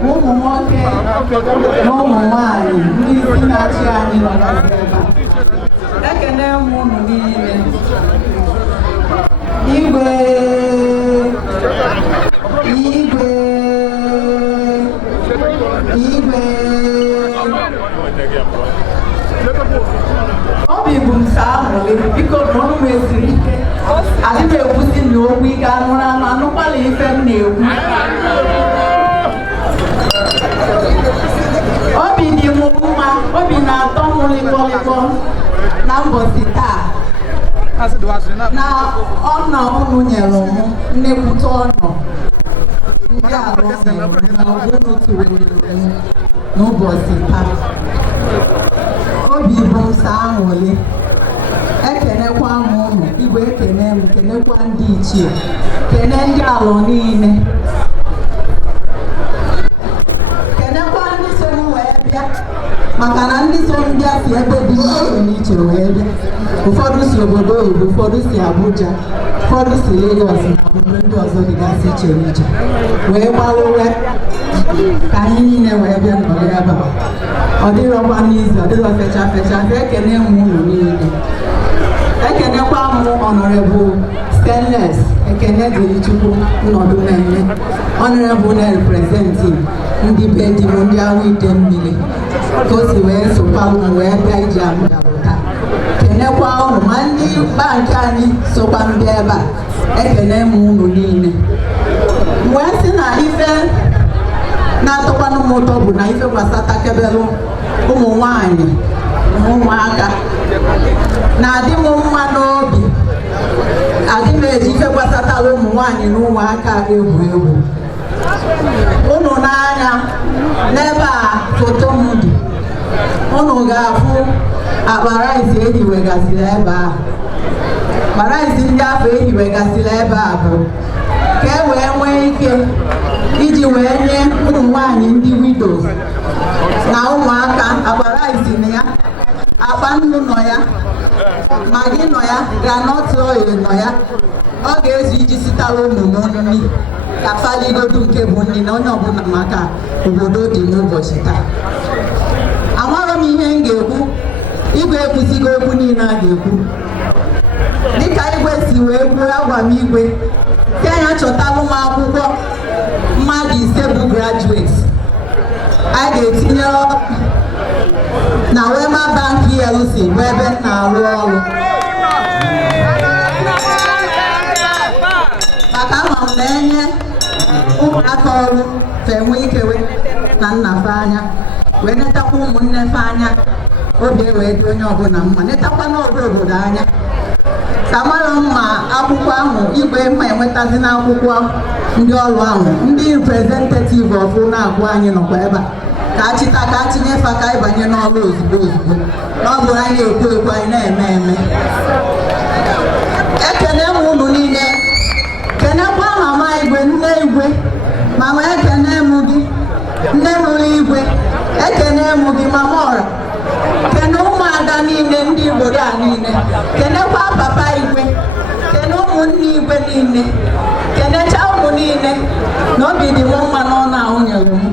ụmụ nwoke na ụmụ nwanyị ndị isi na-achị anyị nọ n'ebe ekene m unu niile Igwe Igwe Igwe obi bụ m sa ahụle biko na ọnụ m esiri ike adịghị ekwusi na okwu ike anụrụ anụ anụkwala ife m na-ekwu obi dị m mma obi na-atọ m lịkọlịkọ na mbọsị taa na ọnọ unu nyere m nnekwute ọnọ ndị alụ na unu tụrụnyere m n'ụbọchị taa obi bụ nsọ aṅụrị ekenekwa m unu Igwe ekene m kenekwa ndị ichie kene ndị alụ niile kenekwa ndị so m wee bịa maka na ndị so m bịa si ebe dị iche n'iche wee bịa ụfọdụ si obodo oyibo ụfọdụ si Abuja ụfọdụ si Lagos na obodo ndị ọzọ dịgasị iche n'iche wee gbalụwe ka anyị niile wee bịa nọrọ ebe a ọ dịrọkwa n'izu ọ dịrọ fecha fecha ekene m unu niile ekenekwa m Honorable Stainless ekene dịrị Chukwu nnọdụ na-enye Honorable na-representi ndị be di m ndị ahụ ide mmiri ka o si wee sokwa unu wee bịa iji amụdapụta kenekwa unu ma ndị bankị anyị sokwa ndị ebe a ekene m unu niile wee sị na ife na-atọkwanụ m ụtọ bụ na ife gbasatakebelụ ụmụ nwanyị na ụmụaka na-adị m mma n'obi adị m eji ife gbasatara ụmụ nwaanyị na ụmụaka egwuregwu. Unu n'anya n'ebe a foto m dị, unu ga-afụ akpa rice ehiwegasịrị ebe a. Akpa rice ndị afọ ehiwegasịrị ebe a bụ ka e wee nwee ike iji wee nye ụmụ nwaanyị ndị widows na ụmụaka. Akpa rice na ya, akpa nnu nọ ya, magi nọ ya, groundnut oil nọ ya. Ọ ga-ezu iji sitara ụmụ m nri ka paligodu nke bụ nri na onye ọbụla maka obodo dị n'ụbọchị taa. Amaghị m ihe m ga-ekwu, Igwe ekwuzigo okwu niile a ga-ekwu. Dịka Igwe si wee kwuo, agwa m Igwe ka ya chọtalụ m akwụkwọ mmadụ 5 bụ graduates a ga-etinye na Wema Bank PLC bụ ebe m na-arụ ọrụ. Maka ama m na-enye ụmụaka ọrụ fenwe ike na nnafe anya, wee netakwa ụmụnne fe anya, obi wee dị onye ọbụla mma, netakwa n'ọrụ obodo anya. Ka mara mma akwụkwọ ahụ Igwe mma enwetazi n'akwụkwọ ndị ọrụ ahụ, ndị representative ọfụ na-agụ anyị nọkwa ebe a ka achịta ka atinyefa ka anyị banye n'ọrụ ozugbo ozugbo na ọ bụrụ anyị ekwu ekwu anyị na-eme eme. Ekene m unu niile, kenekwa mama Igwe, nne Igwe, mama ekene m gị, nne mụrụ Igwe, ekene m gị mama ọra, kene ụmụada niile ndị obodo a niile, kenekwa papa Igwe, kene ụmụnne Igwe niile, kenecha ụmụ niile na obi dị m mma n'ọnụ ahụ nyere m,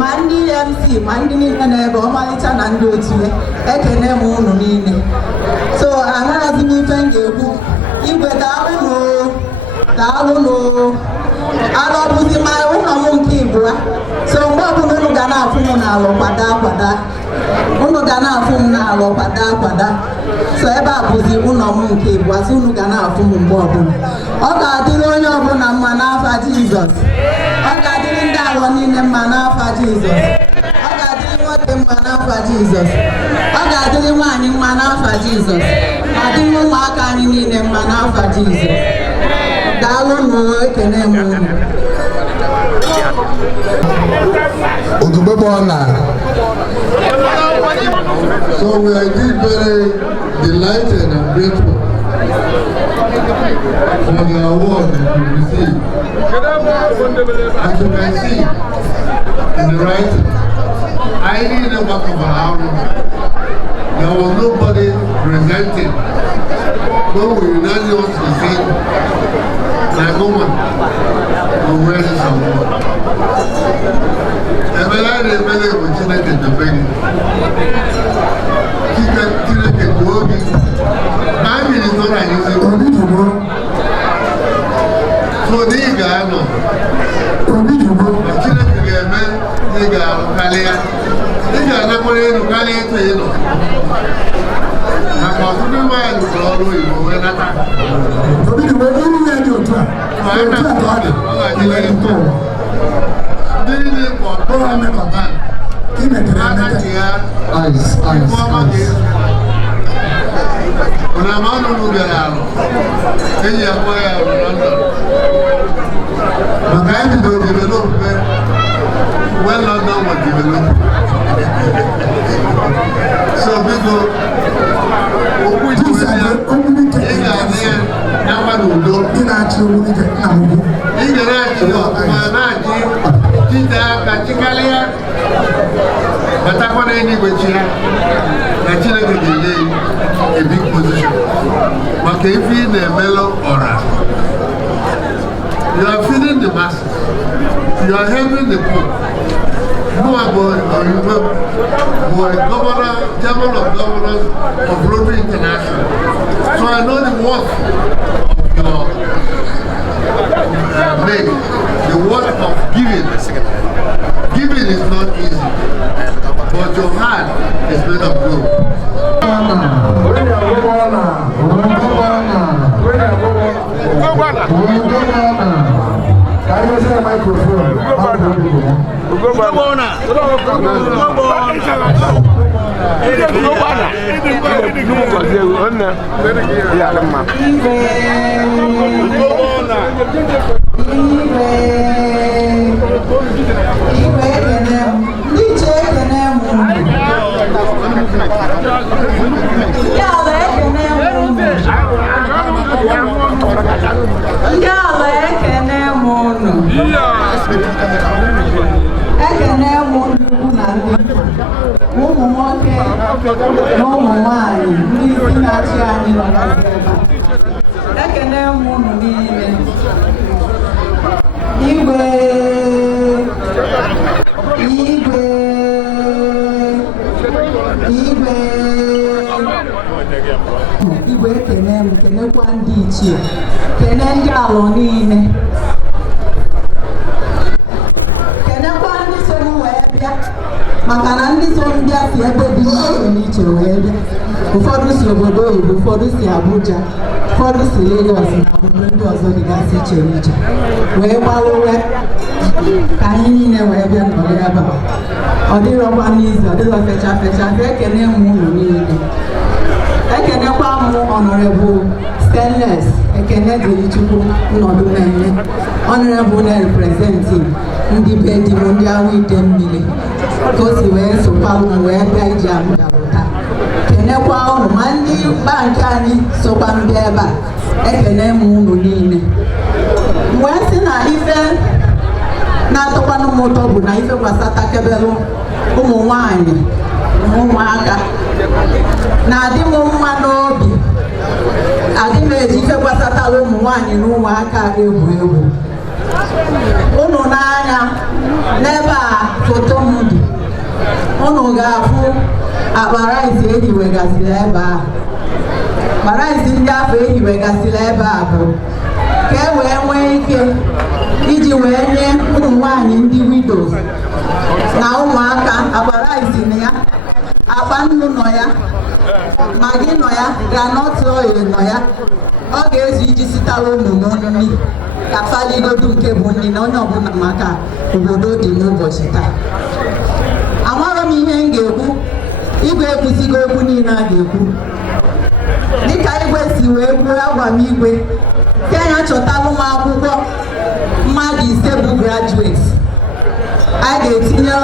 ma ndị MC ma ndị niile na-ebe ọmalịcha na ndị otu ya. Ekene m unu niile. So amarazi m ife m ga-ekwu. Igwe daalụnụ, alọbụzi ma ụlọ m nke ịbụa. So mgbe ọbụla unu ga na-afụ m n'alụ kwada kwada, unu ga na-afụ m n'alụ kwada kwada. So ebe a bụzi ụlọ m nke ịbụa, so unu ga na-afụ m mgbe ọbụla. Ọ ga-adịrị onye ọbụla mma n'afa Jizọs. Ọ ga-adịrị ndị alọ niile mma n'afa Jizọs. Ọ ga-adịrị nwoke mma n'afa Jizọs. Ọ ga-adịrị nwaanyị mma n'afa Jizọs. Ma dịrị ụmụaka anyị niile mma n'afa Jizọs. Daalụnụ, ekene m unu. So we are indeed very delighted and grateful for the award that we received. As you can see in the writing, I didn't know what of our there was nobody presenting. But we unanimously said, like woman, we wear this award. And when I remember when Chinedu the baby, Chinedu go be, I mean it's not an easy one. So they got no. Chinedu get man, they got Kalia. They got nobody to Kalia to you. I'm not going to go all the way to Wenata. So we will only do it. I'm not going to go. But I want anyway, that Chinedu delay a big position. But if you in a mellow aura, you are feeding the masses, you are helping the poor. You are governor, chairman of governors of Rotary International. So I know the worth of your make, the worth of giving. Giving is not easy, but your heart is made of gold. ụmụ nwoke na ụmụ nwanyị ndị isi na-achị anyị nọ n'ebe a. Ekene m unu niile. Igwe Igwe Igwe Igwe ekene m, kenekwa ndị ichie, kene ndị alọ niile, kenekwa ndị so m wee bịa, maka na ndị so ndị a si ebe dị iche n'iche wee bịa. Ụfọdụ si obodo oyibo, ụfọdụ si Abuja, ụfọdụ si Lagos na obodo ndị ọzọ dịgasị iche n'iche wee gbawewe ka anyị niile wee bịa nọrọ ebe a. Ọ dịrọkwa n'izu, ọ dịrọ fecha fecha. Ekene m unu niile. Ekenekwa m Honorable Stainless Ekene dịrị Chukwu nnọdụ na-enye Honorable na-representative ndị be di m ndị ahụ ide mmiri ka o si wee sokwa m wee bịa iji amụdapụta. Kenekwa unu ma ndị bankị anyị sokwa ndị ebe a. Ekene m unu niile. Wee sị na ife na-atọkwanụ m ụtọ bụ na ife gbasata kebelụ ụmụ nwanyị na ụmụaka na-adị m mma n'obi. Adị m eji ife gbasatara ụmụ nwanyị na ụmụaka egwu egwu. Unu n'anya n'ebe a foto m dị, unu ga-afụ akpa rice ehiwegasịrị ebe a. Akpa rice ndị afọ ehiwegasịrị ebe a bụ ka e wee nwee ike iji wee nye ụmụ nwanyị ndị widows na ụmụaka. Akpa rice na ya, akpa nnu nọ ya, magi nọ ya, groundnut oil nọ ya. Ọ ga-ezu iji sitara ụmụ nri ka faligodu nke bụ nri na onye ọbụla maka obodo dị n'ụbọchị taa. Amara m ihe m ga-ekwu, Igwe ekwusigo okwu niile a ga-ekwu. Dịka Igwe si wee kwuo, agwa m Igwe Kenya chọtalụ m akwụkwọ mmadụ 5 bụ graduates a ga-etinye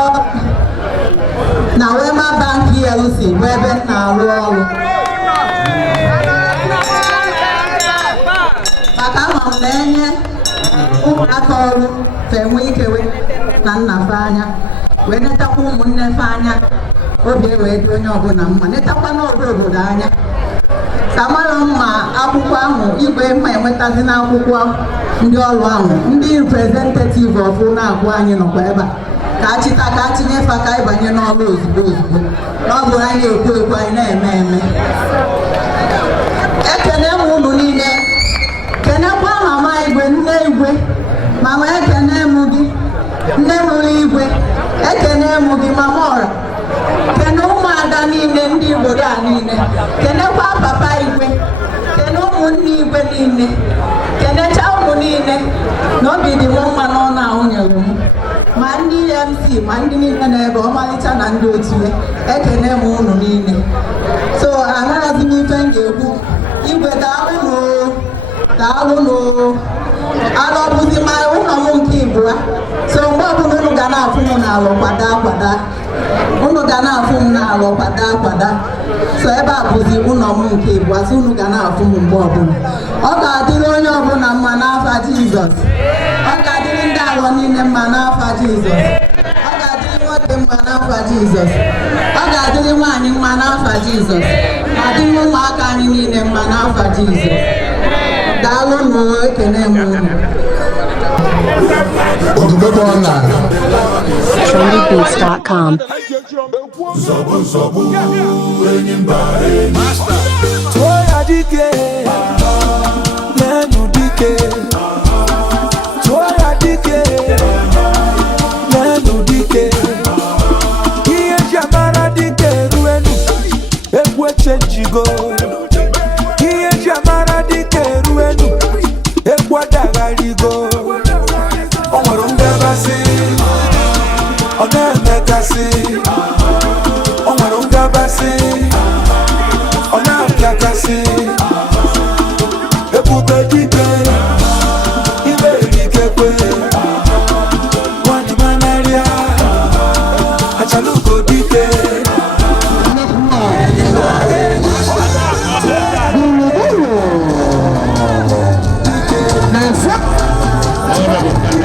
na Wema Bank PLC bụ ebe m na-arụ ọrụ. Maka ama m na-enye ụmụaka ọrụ fenwe ikewe na nnafe anya wee netakwa ụmụnne fe anya, obi wee dị onye ọbụla mma, netakwa n'obodo obodo anya. Samara mma akwụkwọ ahụ Igwe mma enwetazi n'akwụkwọ ndị ọrụ ahụ, ndị representative of na-agụ anyị nọkwa ebe a ka achịta ka atinyefe ka anyị banye n'ọrụ ozugbo ozugbo. N'ọbụ anyị ekwu ekwu, anyị na-eme eme. Ekene m unu niile. Kenekwa mama Igwe, nne Igwe, mama ekene m gị, nne mụrụ Igwe, ekene m gị mama ọra. Kene ụmụada niile ndị obodo a niile. Kenekwa papa Igwe, kene ụmụnne Igwe niile, kenecha ụmụ niile na obi dị m mma na ọ na-ahụ nyere m, ma ndị MC ma ndị niile n'ebe ọmalịcha na ndị otu ya. Ekene m unu niile. So anaghịzi m ife m ga-ekwu. Igwe daalụnụ, daalụnụ. Ala ọbụzi ma ụlọ m nke ịbụa. So mgbe ọbụla unu ga na-afụ m n'alụ kwada kwada, unu ga na-afụ m n'alụ kwada kwada. So ebe a bụzi ụlọ m nke ịbụa, so unu ga na-afụ m mgbe ọbụla. Ọ ga-adịrị onye ọbụla mma n'afa Jizọs. Ọ ga-adịrị ndị alọ niile mma n'afa Jizọs. Ọ ga-adịrị nwoke mma n'afa Jizọs. Ọ ga-adịrị nwaanyị mma n'afa Jizọs. Ma dịrị ụmụaka anyị niile mma n'afa Jizọs. Daalụnụ, ekene m unu. Trendybeats.com. Toya dike, nenu dike. Toya dike, nenu dike. Iye jamara dike ruenu, ekwe chenjigo. Iye jamara dike ruenu, ekwe dagarigo. Onwere ndebasi, ọ na-emekasị. Onwere ungabasi ona kakasi ebube dike ibe dikekwe wani manaria achaluko dike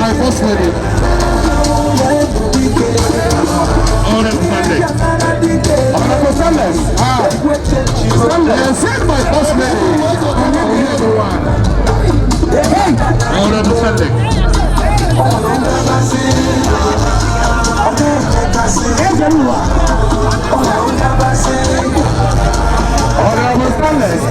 My first lady. Honorable Sanders. Send my first lady. Honorable Sanders. Honorable Sanders.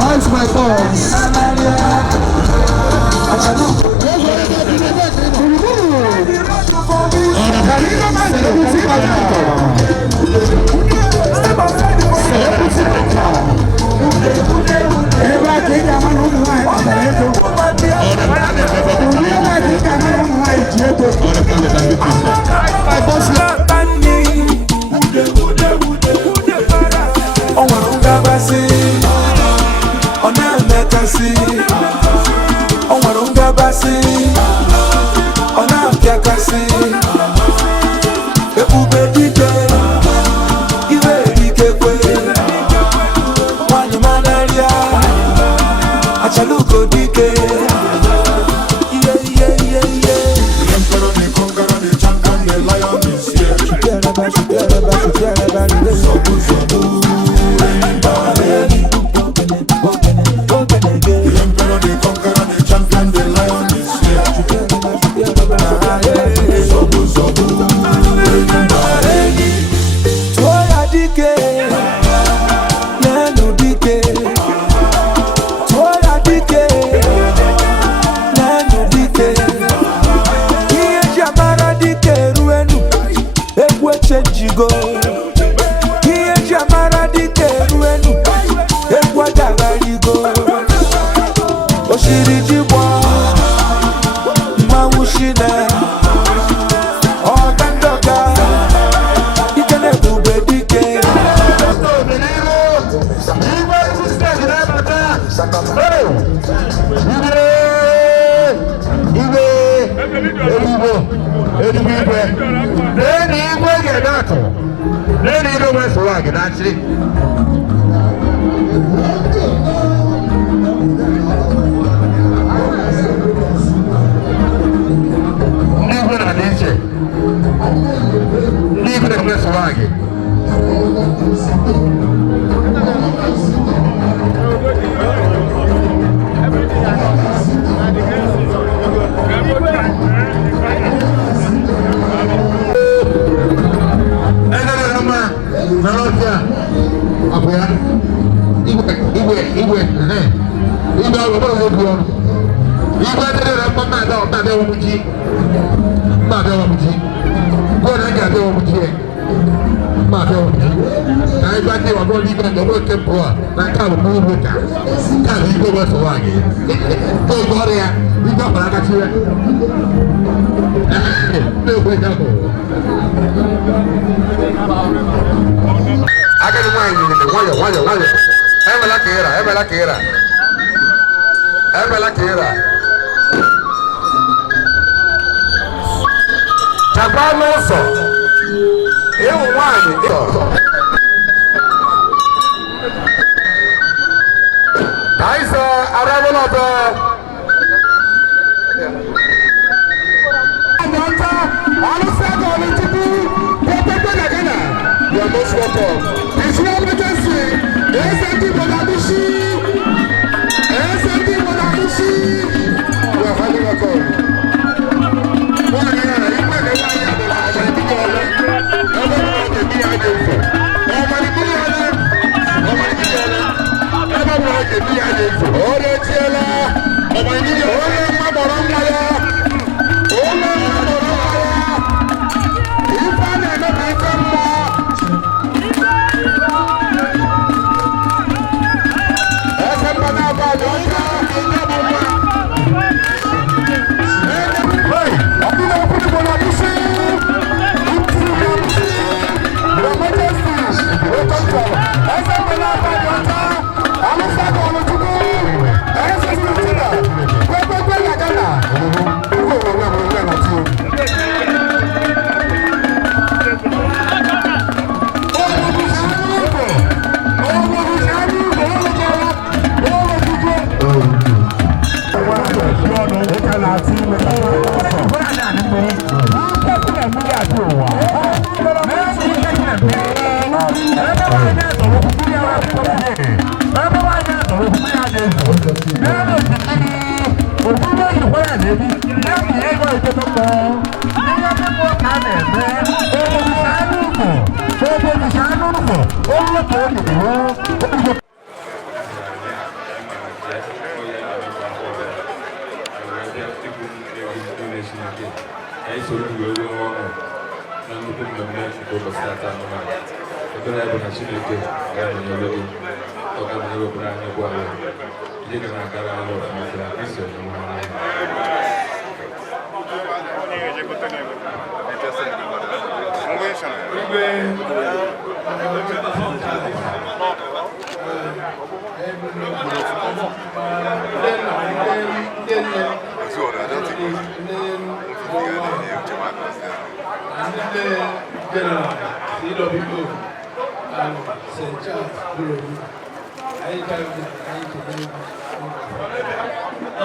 That's my thoughts.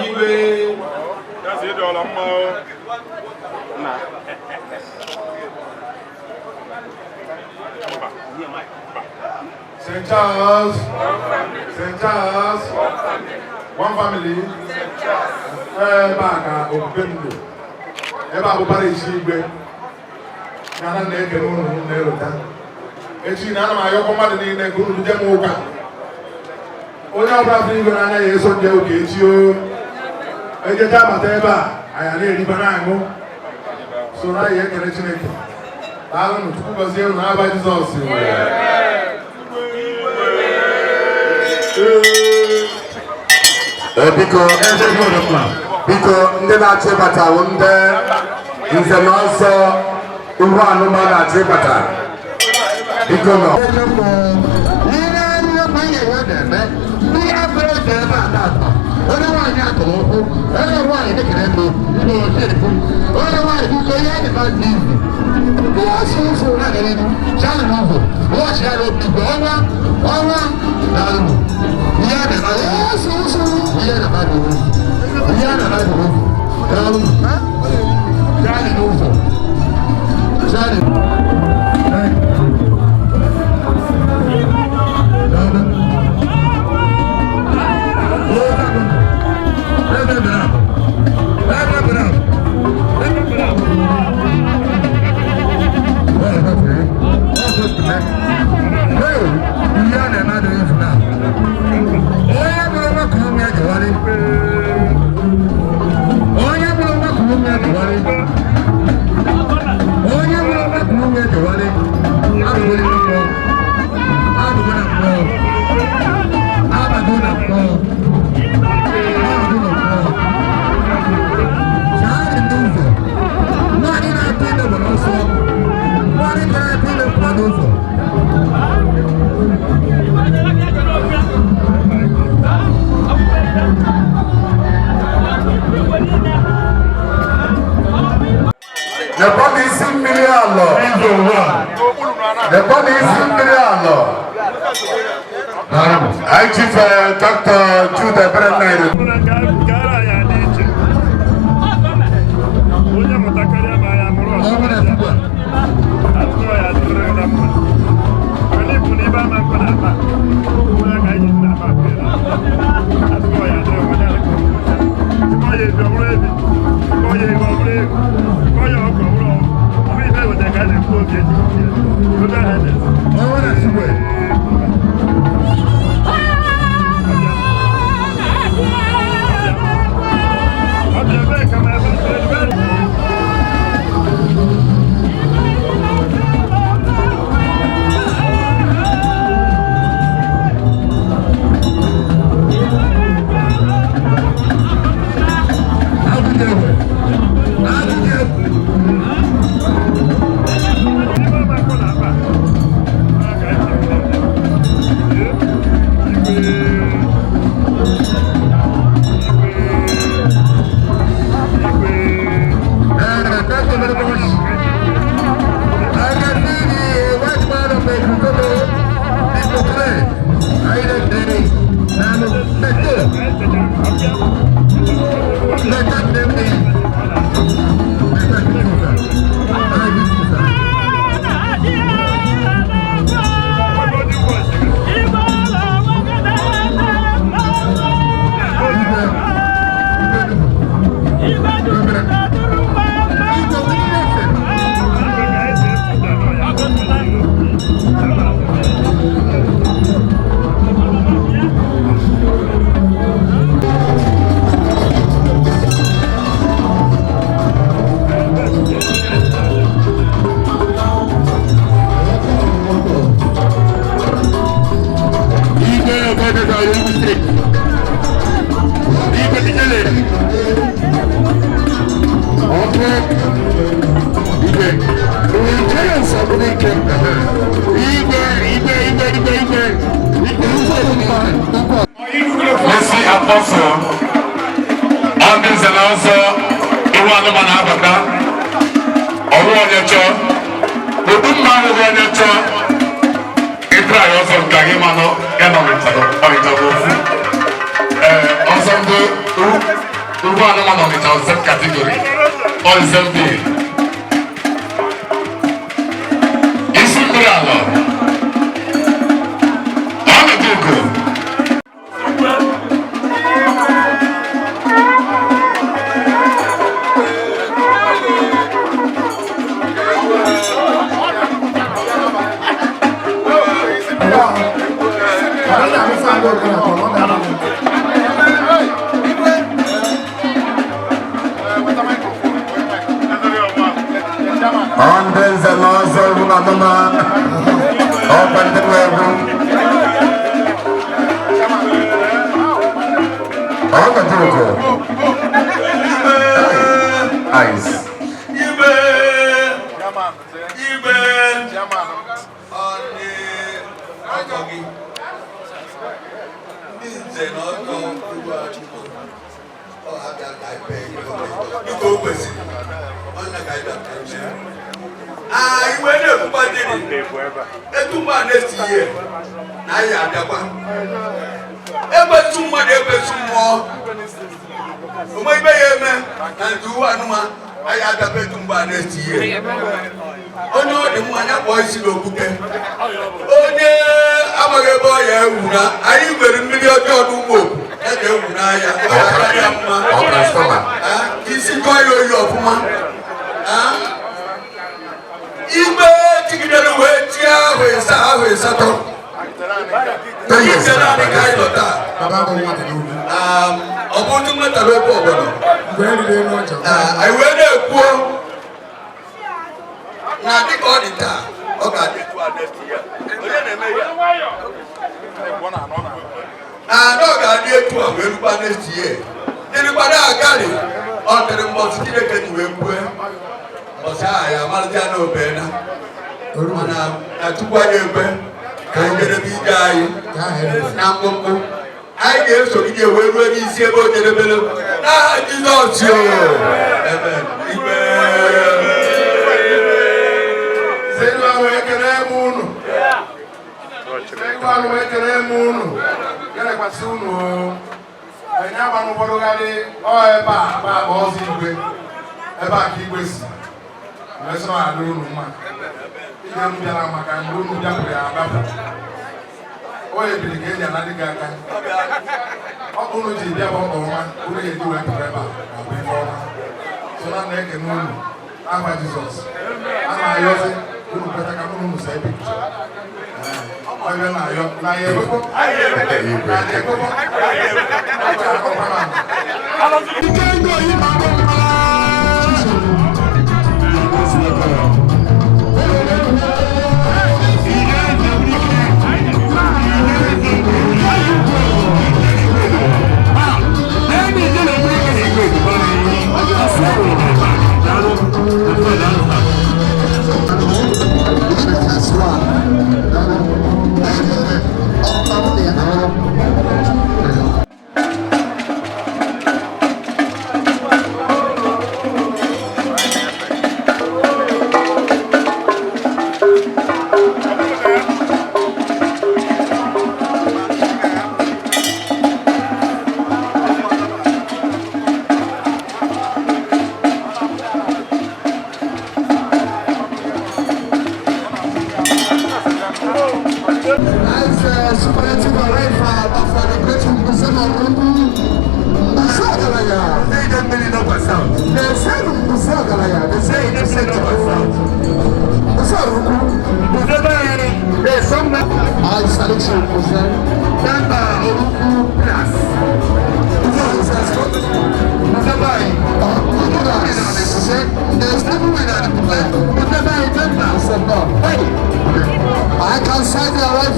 Igwe, that's Ezediohanma. Nah. St. Charles, one family, back Okonkwo, eba abubara isi Igwe, na na-eke n'ụlọ na-erota. Echi na ana m ayọkọ mmadụ niile nke unu jem ụka. Onye ọbụla fụrụ Igwe n'anya ya eso nje ụka echi o. Ejecha abata ebe a, anyị na-eriba na-aṅụ. Soro anyị ekele Chineke. Daalụnụ, Chukwu gọzie unu n'aba Jizọs. Biko Ezediohanma, biko ndị na-achị bata bụ ndị nze na ọzọ ugwu anụmanụ na-achị bata. Biko nọ. I chief Dr. Jude Brennan. Messi Apostle, Andres Alonso, Iwa-JI Abaka, Oru-Onyecho, Udumanu Onyecho, Itra Yoso Kagimano, Enomitago, Oitagofu. Also, Iwa-JI Onyecho, same category, all the same thing. Isi Kuralo, Onyetuku. Andres Alor Zulukwe, open the way. Okonkwo. Ice. Igwe. Ọgọgị. Ndị nze na ọgọ Iwa-JI. Ọ abịa ka anyị kpee ike o kwesịrị. Ọ na-aga ịbịa Igwe na-ekwukwa dịrị etu mgbe a na-esi ihe na anyị abịakwa ekwesu mmadụ ekwesu mmụọ onwe ibe ya eme na ndị uwe anụma anyị abịakwa etu mgbe a na-esi ihe onye ọ dị mma anya kpọọ isi n'okwute onye amaghị ebe ọ ya ewu na anyị nwere mmiri ọjọọ n'ugbo ya ga-ewu n'anya ọ ya mma isi kọọ ya oyi ọfụma Igwe tigidere wee tie ahụ ịsatọ ise naanị ka anyị lọta ọ bụ ndị nwetara okwu ọgbọnọ anyị wee na-ekwuo na dịka ọ dị taa ọ ga-adị etu adịtụ ya onye na-eme ya na ọ ga-adị etu a wee rukwa n'esti ya dịrịkwana agarị ọ dịrị mbọsị Chineke ji wee kwue ya amalite na obena mana atukwa ekwe ka njedebe ije anyị na mkpụmkpụ anyị ga-esogide wee ruo n'isi ebe o jedebere n'aha Jizọs ekele m unu gelekwasị unu anyị agbanụ ụfọdụgharị ebe a ọzọ Igwe ebe a ka Igwe si Let's not alone, man. You can't be a man, and you don't have to oh, you begin another guy. How can you be a man? Who do you do it forever? So now they can know. I'm by Jesus. I'm by yours. Who better come on to say picture? I will not. You can't go in. I can sign your life.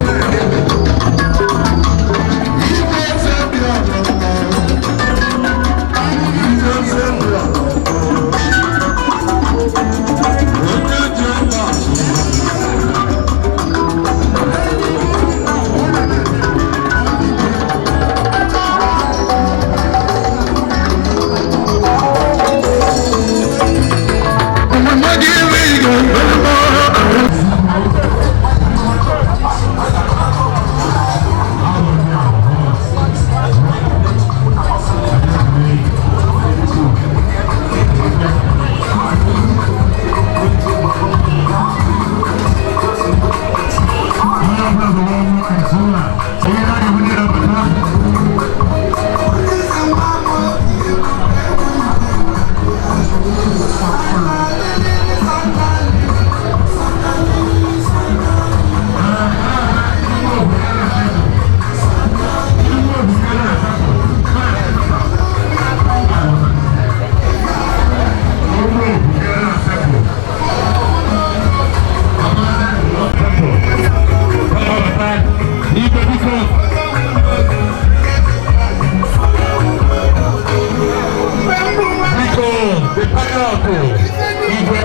Igwe,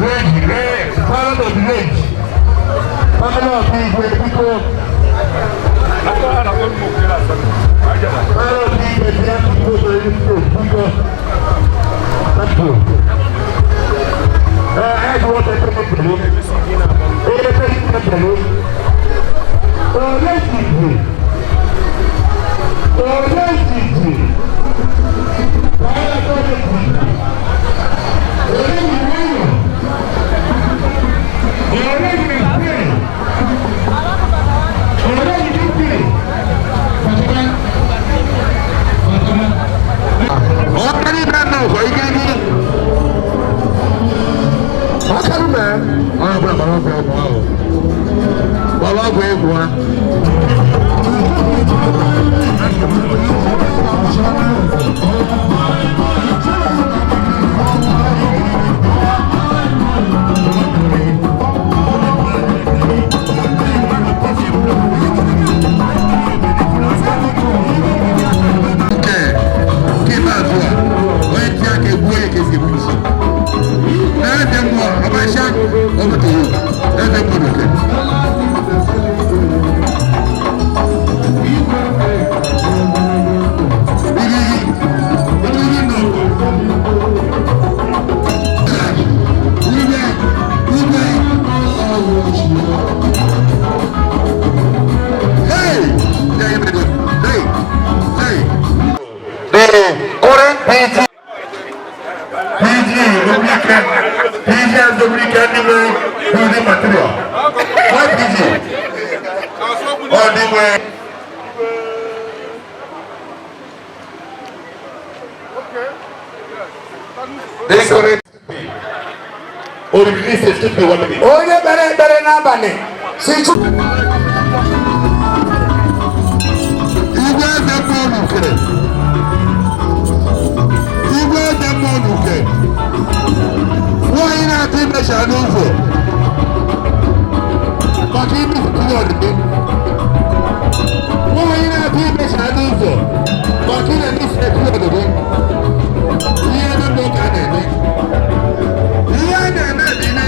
Rage, Father of Rage, Father of Igwe, people. Father of Igwe, people. That's good. I had water to the blue. Everything to the blue. Oh, let's Igwe. Oh, let's Igwe. Onye bere n'abalị si Igwe Demonuke. Why not in the shadow? But he is good. Why not in the shadow? But he is good. He had a look at it. He had a look at it.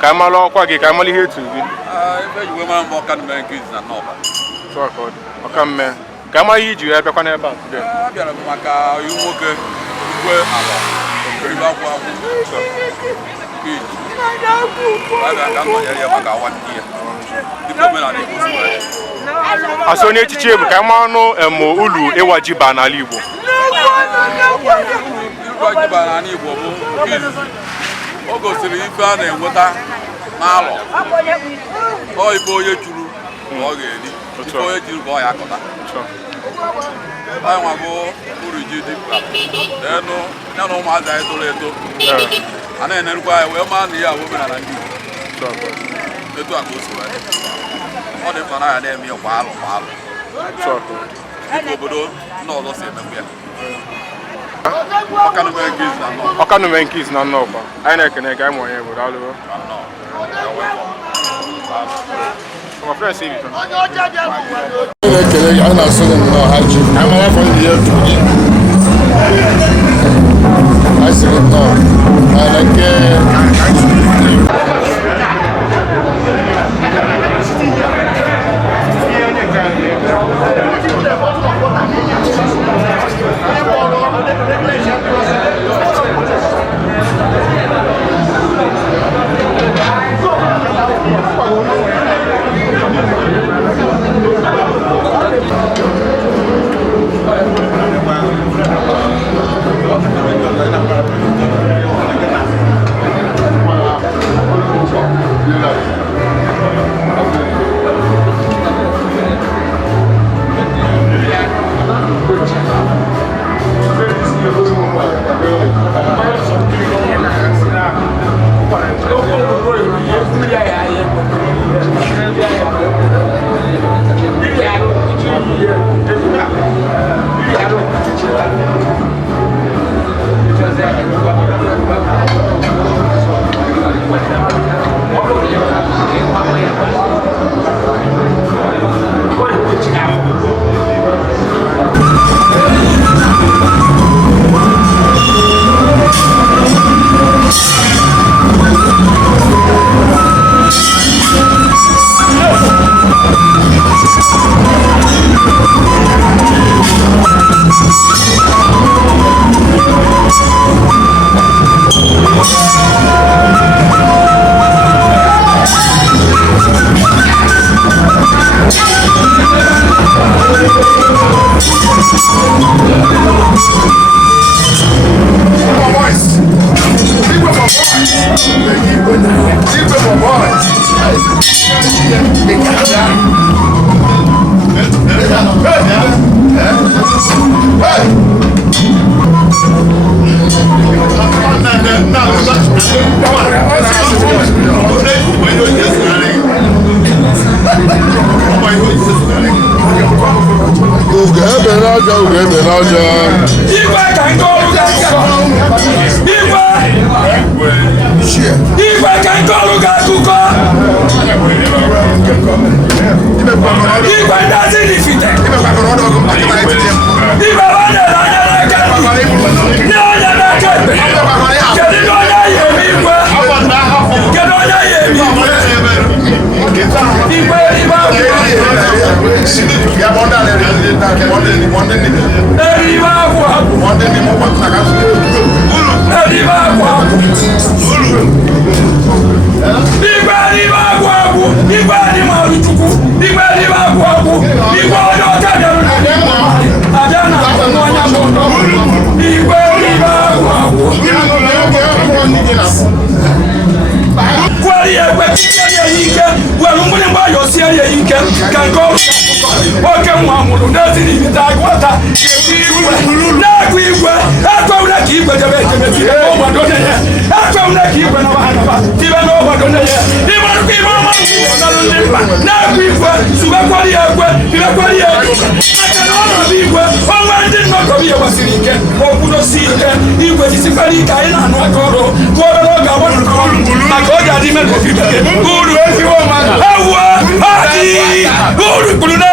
Kamalo kwa ge kamali here to be. Ebe you man more can make it na no ba. So God. Okamme. Kama yiji ebe kwa na eba today. Bịara maka yu nwoke Igwe Alor. Riba kwa akwụ. Aga ga no ya maka awati ya. Dịka me na Igbo. Aso ne echiche bụ ka ma ọnụ ulu Iwa-JI ba n'ala Igbo. Iwa-JI ba n'ala Igbo bụ o gosiri ife a na-enweta n'alọ. Ọ ife onye churu ka ọ ga-eri. Ife onye churu ka ọ ya akọta. Anyị nwa bụ uru ji dị mkpa. Denu ya na ụmụazị anyị toro eto. A na-enerukwa anyị wee maa na ihe a bụ omenala ndị Igbo. Etu a ka o si wee. Ọ dị mkpa na ya na-eme kwa alụ kwa alụ. Dịka obodo ndị ọzọ si emekwa ya. Ọkanume nke izi na nnọkwa. Anyị na-ekene ka anyị mụ onye bụ daalụ. My friend say it. I na-asụ na ha ji. I'm away from the year to be. I say it now. I like ọjọ́ òwe bẹ̀ lọ́jọ́. Igwe ka nke ọrụ ga-akụkọ. Igwe ka nke ọrụ ga-akụkọ. Igwe ndị asị n'ifite. Igwe ọ na-ele anya n'aka ekpe. Nye anya n'aka ekpe. Kedu ndị onye ya eme igwe? Kedu onye ya eme igwe? Igwe igwe abụọ. Eribe abụọ abụ. Eribe abụọ abụ. Igwe eribe abụọ abụ. Igwe dị ma ọrụ Chukwu. Igwe eribe abụọ abụ. Igwe onye ọka bịara na ndị mma. Abịa na akwanụ anya bụ ụdọ. Igwe eribe abụọ abụ. Kwari ekwe kiri ya ike. Welu mmiri mgbe ayọ sie ya ike. Ka nke ọrụ oke nwa mụrụ n'ezi n'ibita agwata. Na-agụ igwe. Ekwewule ka igwe jebe ejebe tibe n'ọgbado na-enye. Ekwewule ka igwe nọba ha nọba tibe n'ọgbado na-enye. Ịmarụkwa ime ọma nọrụ ndị mba. Na-agụ igwe. Subekwari ya ekwe. Ibekwari ya ekwe. Maka na ọnọdụ igwe. Ọnwa ndị nnọkọbi ya gbasiri ike. Okwudosi ike. Igwe jisikwara ike anyị na-anụ aka ọrụ. Kwa obere oge agba n'ụkọ ọrụ. Maka oge adị ime n'obi bekee. Uru ezigbo mmadụ. Ewuo. Adị. Uru kwuru na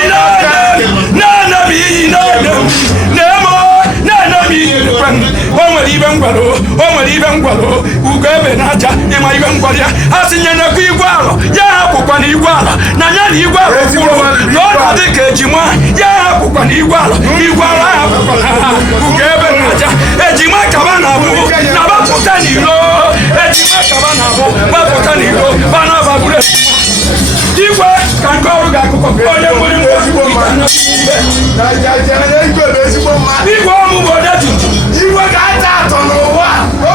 iyi na-anam iyi na-emo na-anam iyi o nwere ibe ngwaro o nwere ibe ngwaro ugo ebe n'aja ịma ibe ngwaro ya a sị nye nekwa igwe alọ ya hapụkwa na igwe alọ na ya na igwe alọ kwuru na ọ na-adị ka ejima ya hapụkwa na igwe alọ ahapụkwa na ha ugo ebe n'aja ejima kaba na abụ na bapụta n'iro ejima kaba na abụ bapụta n'iro bana babure igwe ka nke ọrụ ga-akụkọ onye nwere ezigbo igwe ọmụmụ odetu igwe ga-ata atọ n'ụwa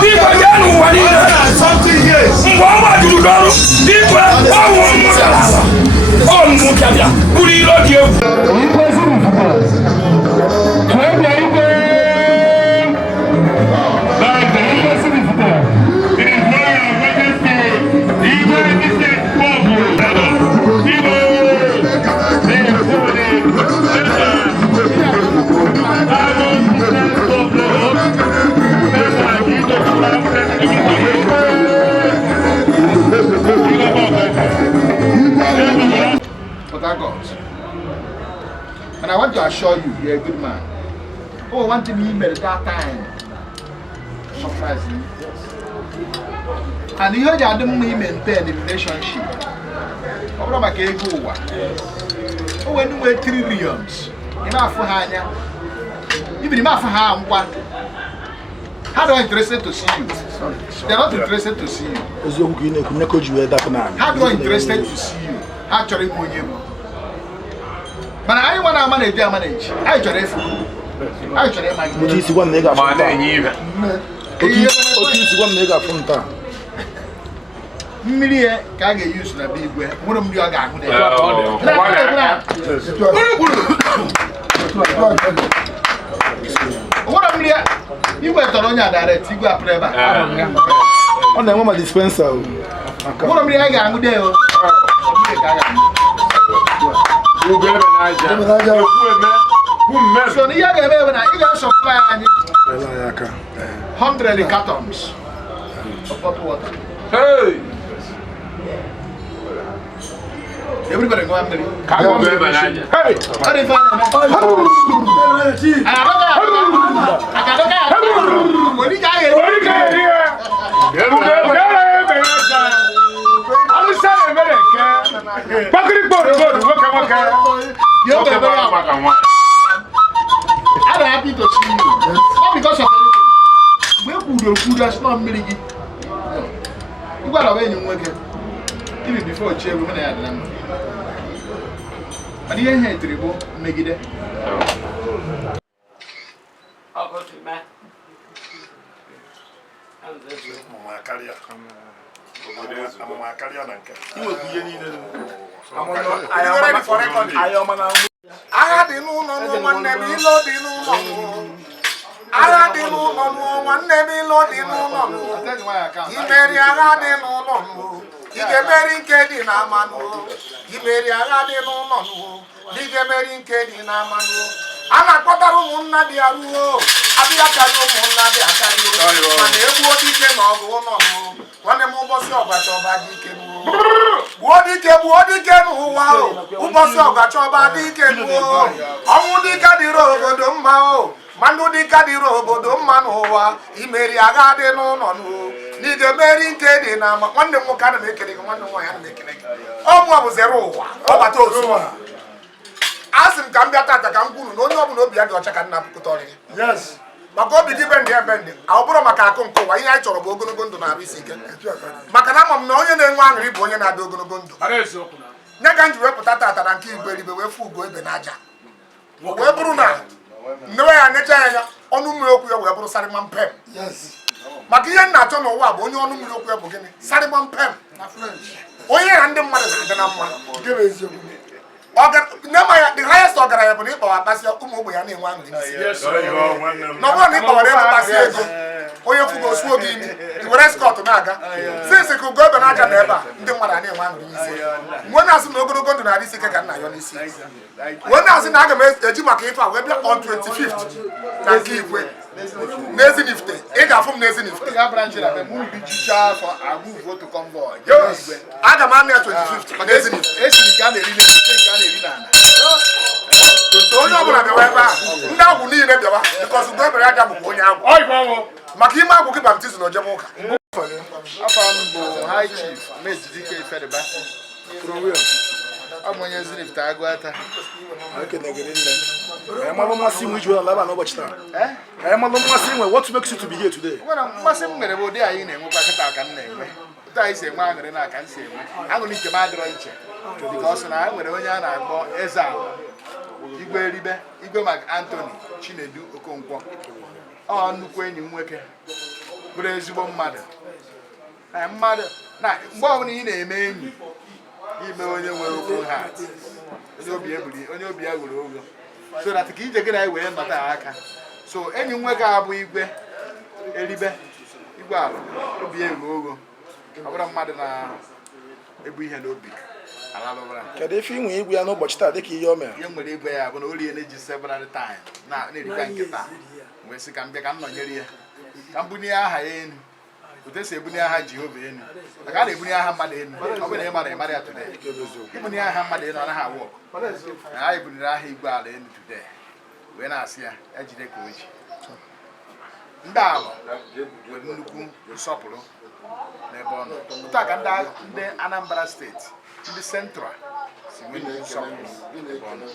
igwe gaa n'ụwa niile mgbe ọ gbajuru n'ọrụ igwe ọnwụ mmụdara ọmụmụ bịabịa bụrụ ilo dị egwu And I want to assure you, you're a good man. Oh, one thing he made at that time surprise you. And you heard that the women maintain the relationship. Oh, my God, oh, when you were trillions, enough for Hanya, even enough for her, what? How are interested to see you? They're not interested to see you. How are interested to see you? Actually, but I want to manage. I try to manage. What is one nigga from town? What is one nigga from town? Million can get used to the big way. What am you going to what am you went on your direct? You got prayer. On the woman dispenser. What am I going to do? So the young man, you can supply 100 cartons of hot water. Hey! Everybody go after it. Hey! I'm happy to see you. Not because of anything. Where food that's not milky. You got away in working. Even before chair women had them. And you ain't to the make it. I'll go to Matt. Agha dị n'ụlọ nwanne m ilo dị n'ụlọ agha dị n'ụlọ nwanne m ilo dị n'ụlọ imeri agha dị n'ụlọ Igemeri nke dị na mmanụ imeri agha dị n'ụlọ n'ụwo n'igemeri nke dị na mmanụ a na-akpọtara ụmụnna dị arụo adịghị akarị ụmụnna dị akarị mana egbuo dike na ọgụ ụlọ n'ụwo nwanne m ụbọchị ọbacha ọba dị ike gbuo dike n'ụwa ụbọchị ọbacha ọba dị ike ọnwụ dịka dịrị obodo mma mmanụ dịka dịrị obodo mma n'ụwa imeri agha dị n'ụlọ n'ụwo n'ige meri nke dị na ama nwanne m nwoke ana m ekele gị nwanne m nwaanyị ana m ekele gị ọnwụ bụ zere ụwa ọbata otu a asị m ka m bịa tata ka m kwuru na onye ọbụla obi ya dị ọcha ka nna pụta ọrụ ya maka obi gị bendị ebendị ọ bụrụ maka akụ nke ụwa ihe anyị chọrọ bụ ogologo ndụ na-arụ isi ike maka na ama m na onye na-enwe aṅụrị bụ onye na-adị ogologo ndụ nye ka m ji wepụta tata na nke Igwe Elibe wee fụ ugo ebe n'aja wee bụrụ na nnewe ya necha ya anya ọnụ mmiri okwu ya wee bụrụ sarịma mpem maka ihe m na-achọ n'ụwa bụ onye ọnụ mmiri okwu ya bụ gịnị sarịma mpem onye ya ndị mmadụ na-adị na mma the highest ọgaranya bụ na ịkpawa akpasị ụmụ ogbe ya na-enwe aṅụrị na ọ bụrụ na ịkpawara ebe akpasị ego onye fugo osuo gị imi i were skọt na-aga sinsi ka ugo ebe na-aja na ebe a ndị mmadụ a na-enwe aṅụrị n'isi mgbe na-asị na ogologo ndụ na-adị isi ike ka nna ya n'isi mgbe na-asị na aga m eji maka ife a wee bịa on 25th na nke Igwe n'Ezinifte ị ga-afụ m n'Ezinifte aga m anụ ya 25th n'Ezinifte onye ọbụla bịawa ebe ahụ ndị agwụ niile bịawa bikọs ugo ebere aja bụkwa onye agwụ maka ime agwụ gị baptizim na ojebe ụka afọ m bụ High Chief Ezediohanma Ifediba ọ bụ onye Ezinifte Agụata malụ mmasị inwe iji ụlọ ebe a n'ụbọchị taa anyị malụ mmasị inwe what makes you to be here today mmasị m nwere bụ ụdị anyị na-enwekwa kịta ka m na-enwe ụtụ anyị si enwe aṅụrị na aka m si enwe aṅụrị nke m adịrọ iche dịka ọ sị na ha nwere onye a na-akpọ Eze-Ala Igwe Elibe Igwe MacAnthony Chinedu Okonkwo ọ nnukwu enyi m nwoke bụrụ ezigbo mmadụ na mgbe ọbụla ị na-eme enyi ime onye nwere open heart onye obi ya gwuru ogo so that ka ije gị na wee nọta aka so enyi m nwoke a bụ Igwe Elibe Igwe Ala obi ya egwu ogo ọ bụrụ mmadụ na-ebu ihe n'obi kedu ife inwe igwe ya n'ụbọchị taa dịka ihe o mere ihe nwere igwe ya bụ na o rie na-eji several times na-erikwa nkịta wee sị ka m bịa ka m nọnyere ya ka m bunye aha ya enu otu esi ebunye aha Jehova enu maka a na-ebunye aha mmadụ enu ọ bụrụ na ị mara ịmara ya today ibunye aha mmadụ enu ọ naghị awụ anyị bunyere aha Igwe Ala enu today wee na-asị ya ejide ka o ji ndị Ala nwere nnukwu nsọpụrụ n'ebe ọ nọ otu a ka ndị Anambra steeti ndị Central si nwee nnukwu nsọpụrụ n'ebe ọ nọ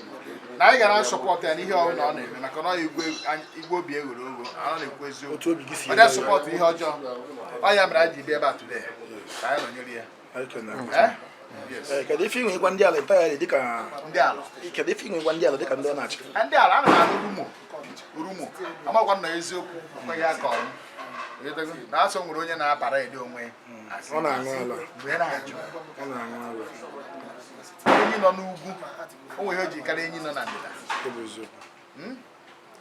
na anyị gara sọpọtụ ya n'ihe ọbụla ọ na-eme maka na Igwe obi eghoro ogho ọ na-ekwu eziokwu ọ dị sọpọtụ ihe ọjọọ ọ ya mere anyị ji bịa ebe a today ka anyị nọnyere ya kedu ife inwe ịgwa ndị Ala ntagharị dịka ndị Ala kedu ife inwe ịgwa ndị Ala dịka ndị ọ na-achị ndị Ala a na-anụ rumo amakwa nna eziokwu ekweghị aka ọrụ na asọ nwere onye na-apara ede onwe ọ na-aṅụ ala mgbe na-ajụ ọ na-aṅụ ala enyi nọ n'ugwu o nwere ihe o ji karịa enyi nọ na ndịda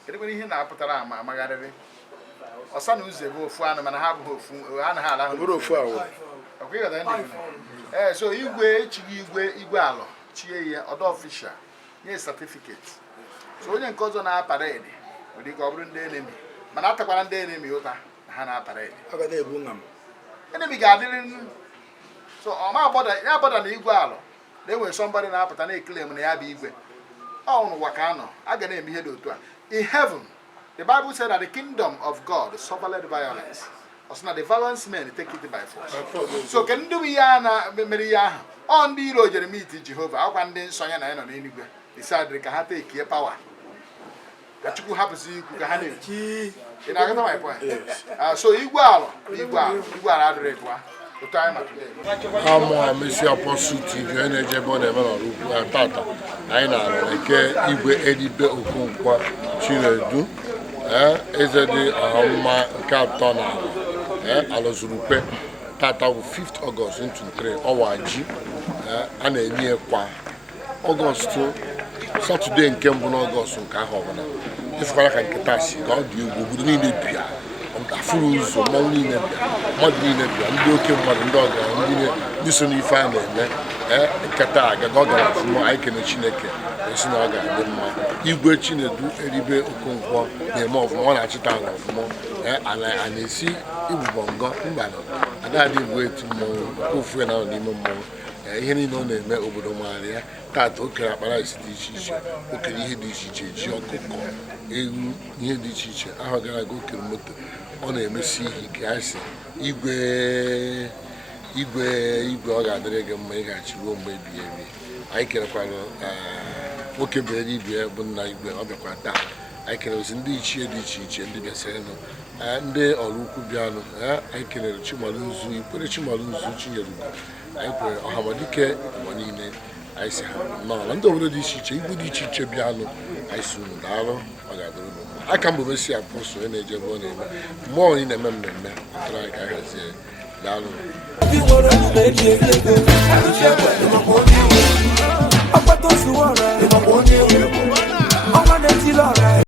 kedụ ihe na-apụtara ama amagharịrị ọsa na ụzọ ebe ofu anụ mana ha abụghị ofu anaghị ala bụrụ ofu awụ so Igwe echighị Igwe Ala chie ya ọdọ ọfishal nye satifiketi so onye nke ọzọ na-apara ede nwere ike ọ bụrụ ndị enemi mana atakwara ndị enemi ụta na ha na-apara ede ọ ga na-ebu nna m enemi ga-adịrị so ya agbada na Igwe Ala na-enwere sọmbadị na-apụta na-ekele m na ya bụ Igwe ọ n'ụwa ka anọ a ga na-eme ihe dị otu a in heaven the Bible said that the kingdom of God suffered violence also na the violence men take it by force so ke ndị bụ ihe a na-emere ihe ahụ ọ ndị iro jere meet Jehova akwa ndị nsọ ya na ya nọ n'eluigwe decided ka ha tekie power ka Chukwu hapụzi ikwu ka ha na-eki ị na-agata my point so Igwe Ala adịrị tụa otu anyị maka amụa mesi Apostle TV onye na-ejebe ọ na-eme n'ọrụ ukwu tata anyị na-arụ nke Igwe Elibe Okonkwo Chinedu Ezediohanma nke atọ na Alor Zulukwe tata bụ 5th August 2023 Iwa-JI a na-enye kwa Ọgọstụ Satọde nke mbụ n'Ọgọstụ nke ahụ ọbụla ịfụkwara ka nkịta si ka ọ dị egwu obodo niile bịa afụrụ ụzọ mmanwụ niile bịa mmadụ niile bịa ndị oke mmadụ ndị ọgaranya ndị so n'ife a na-eme nketa aga ọ gara ọfụma anyị kene Chineke esi na ọ ga-adị mma Igwe Chinedu Elibe Okonkwo na-eme ọfụma ọ na-achịta ala ọfụma a na-esi igbubongo mbanụ adadị Igwe eti mmọnwụ ofu ya na n'ime mmọnwụ ihe niile ọ na-eme obodo maara ya tata okere akpara isi dị iche iche okere ihe dị iche iche ji ọkụkọ ewu ihe dị iche iche ahụ gara aga okere moto ọ na-emesi ihe ike anyị si igwe ọ ga-adịrị gị mma ị ga-achị ruo mgbe ebighị ebi anyị kerekwara nwoke bụ Elibe bụ nna Igwe ọ bịakwa taa anyị kelere ndị ichie dị iche iche ndị bịasịrịnụ ndị ọrụ ukwu bịanụ anyị kelere Chimalụnzu Ikwere Chimalụnzu Chinyerugo anyị kwere Ọhamadike ụwa niile anyị si ha nọọla ndị obodo dị iche iche igwe dị iche iche bịanụ anyị si unu daalụ ọ ga-adịrị unu mma aka mbụ mesi apọsụ onye na-eje ebe ọ na-eme mgbe onye na-eme mmemme ọtara anyị ka anyị hazie daalụ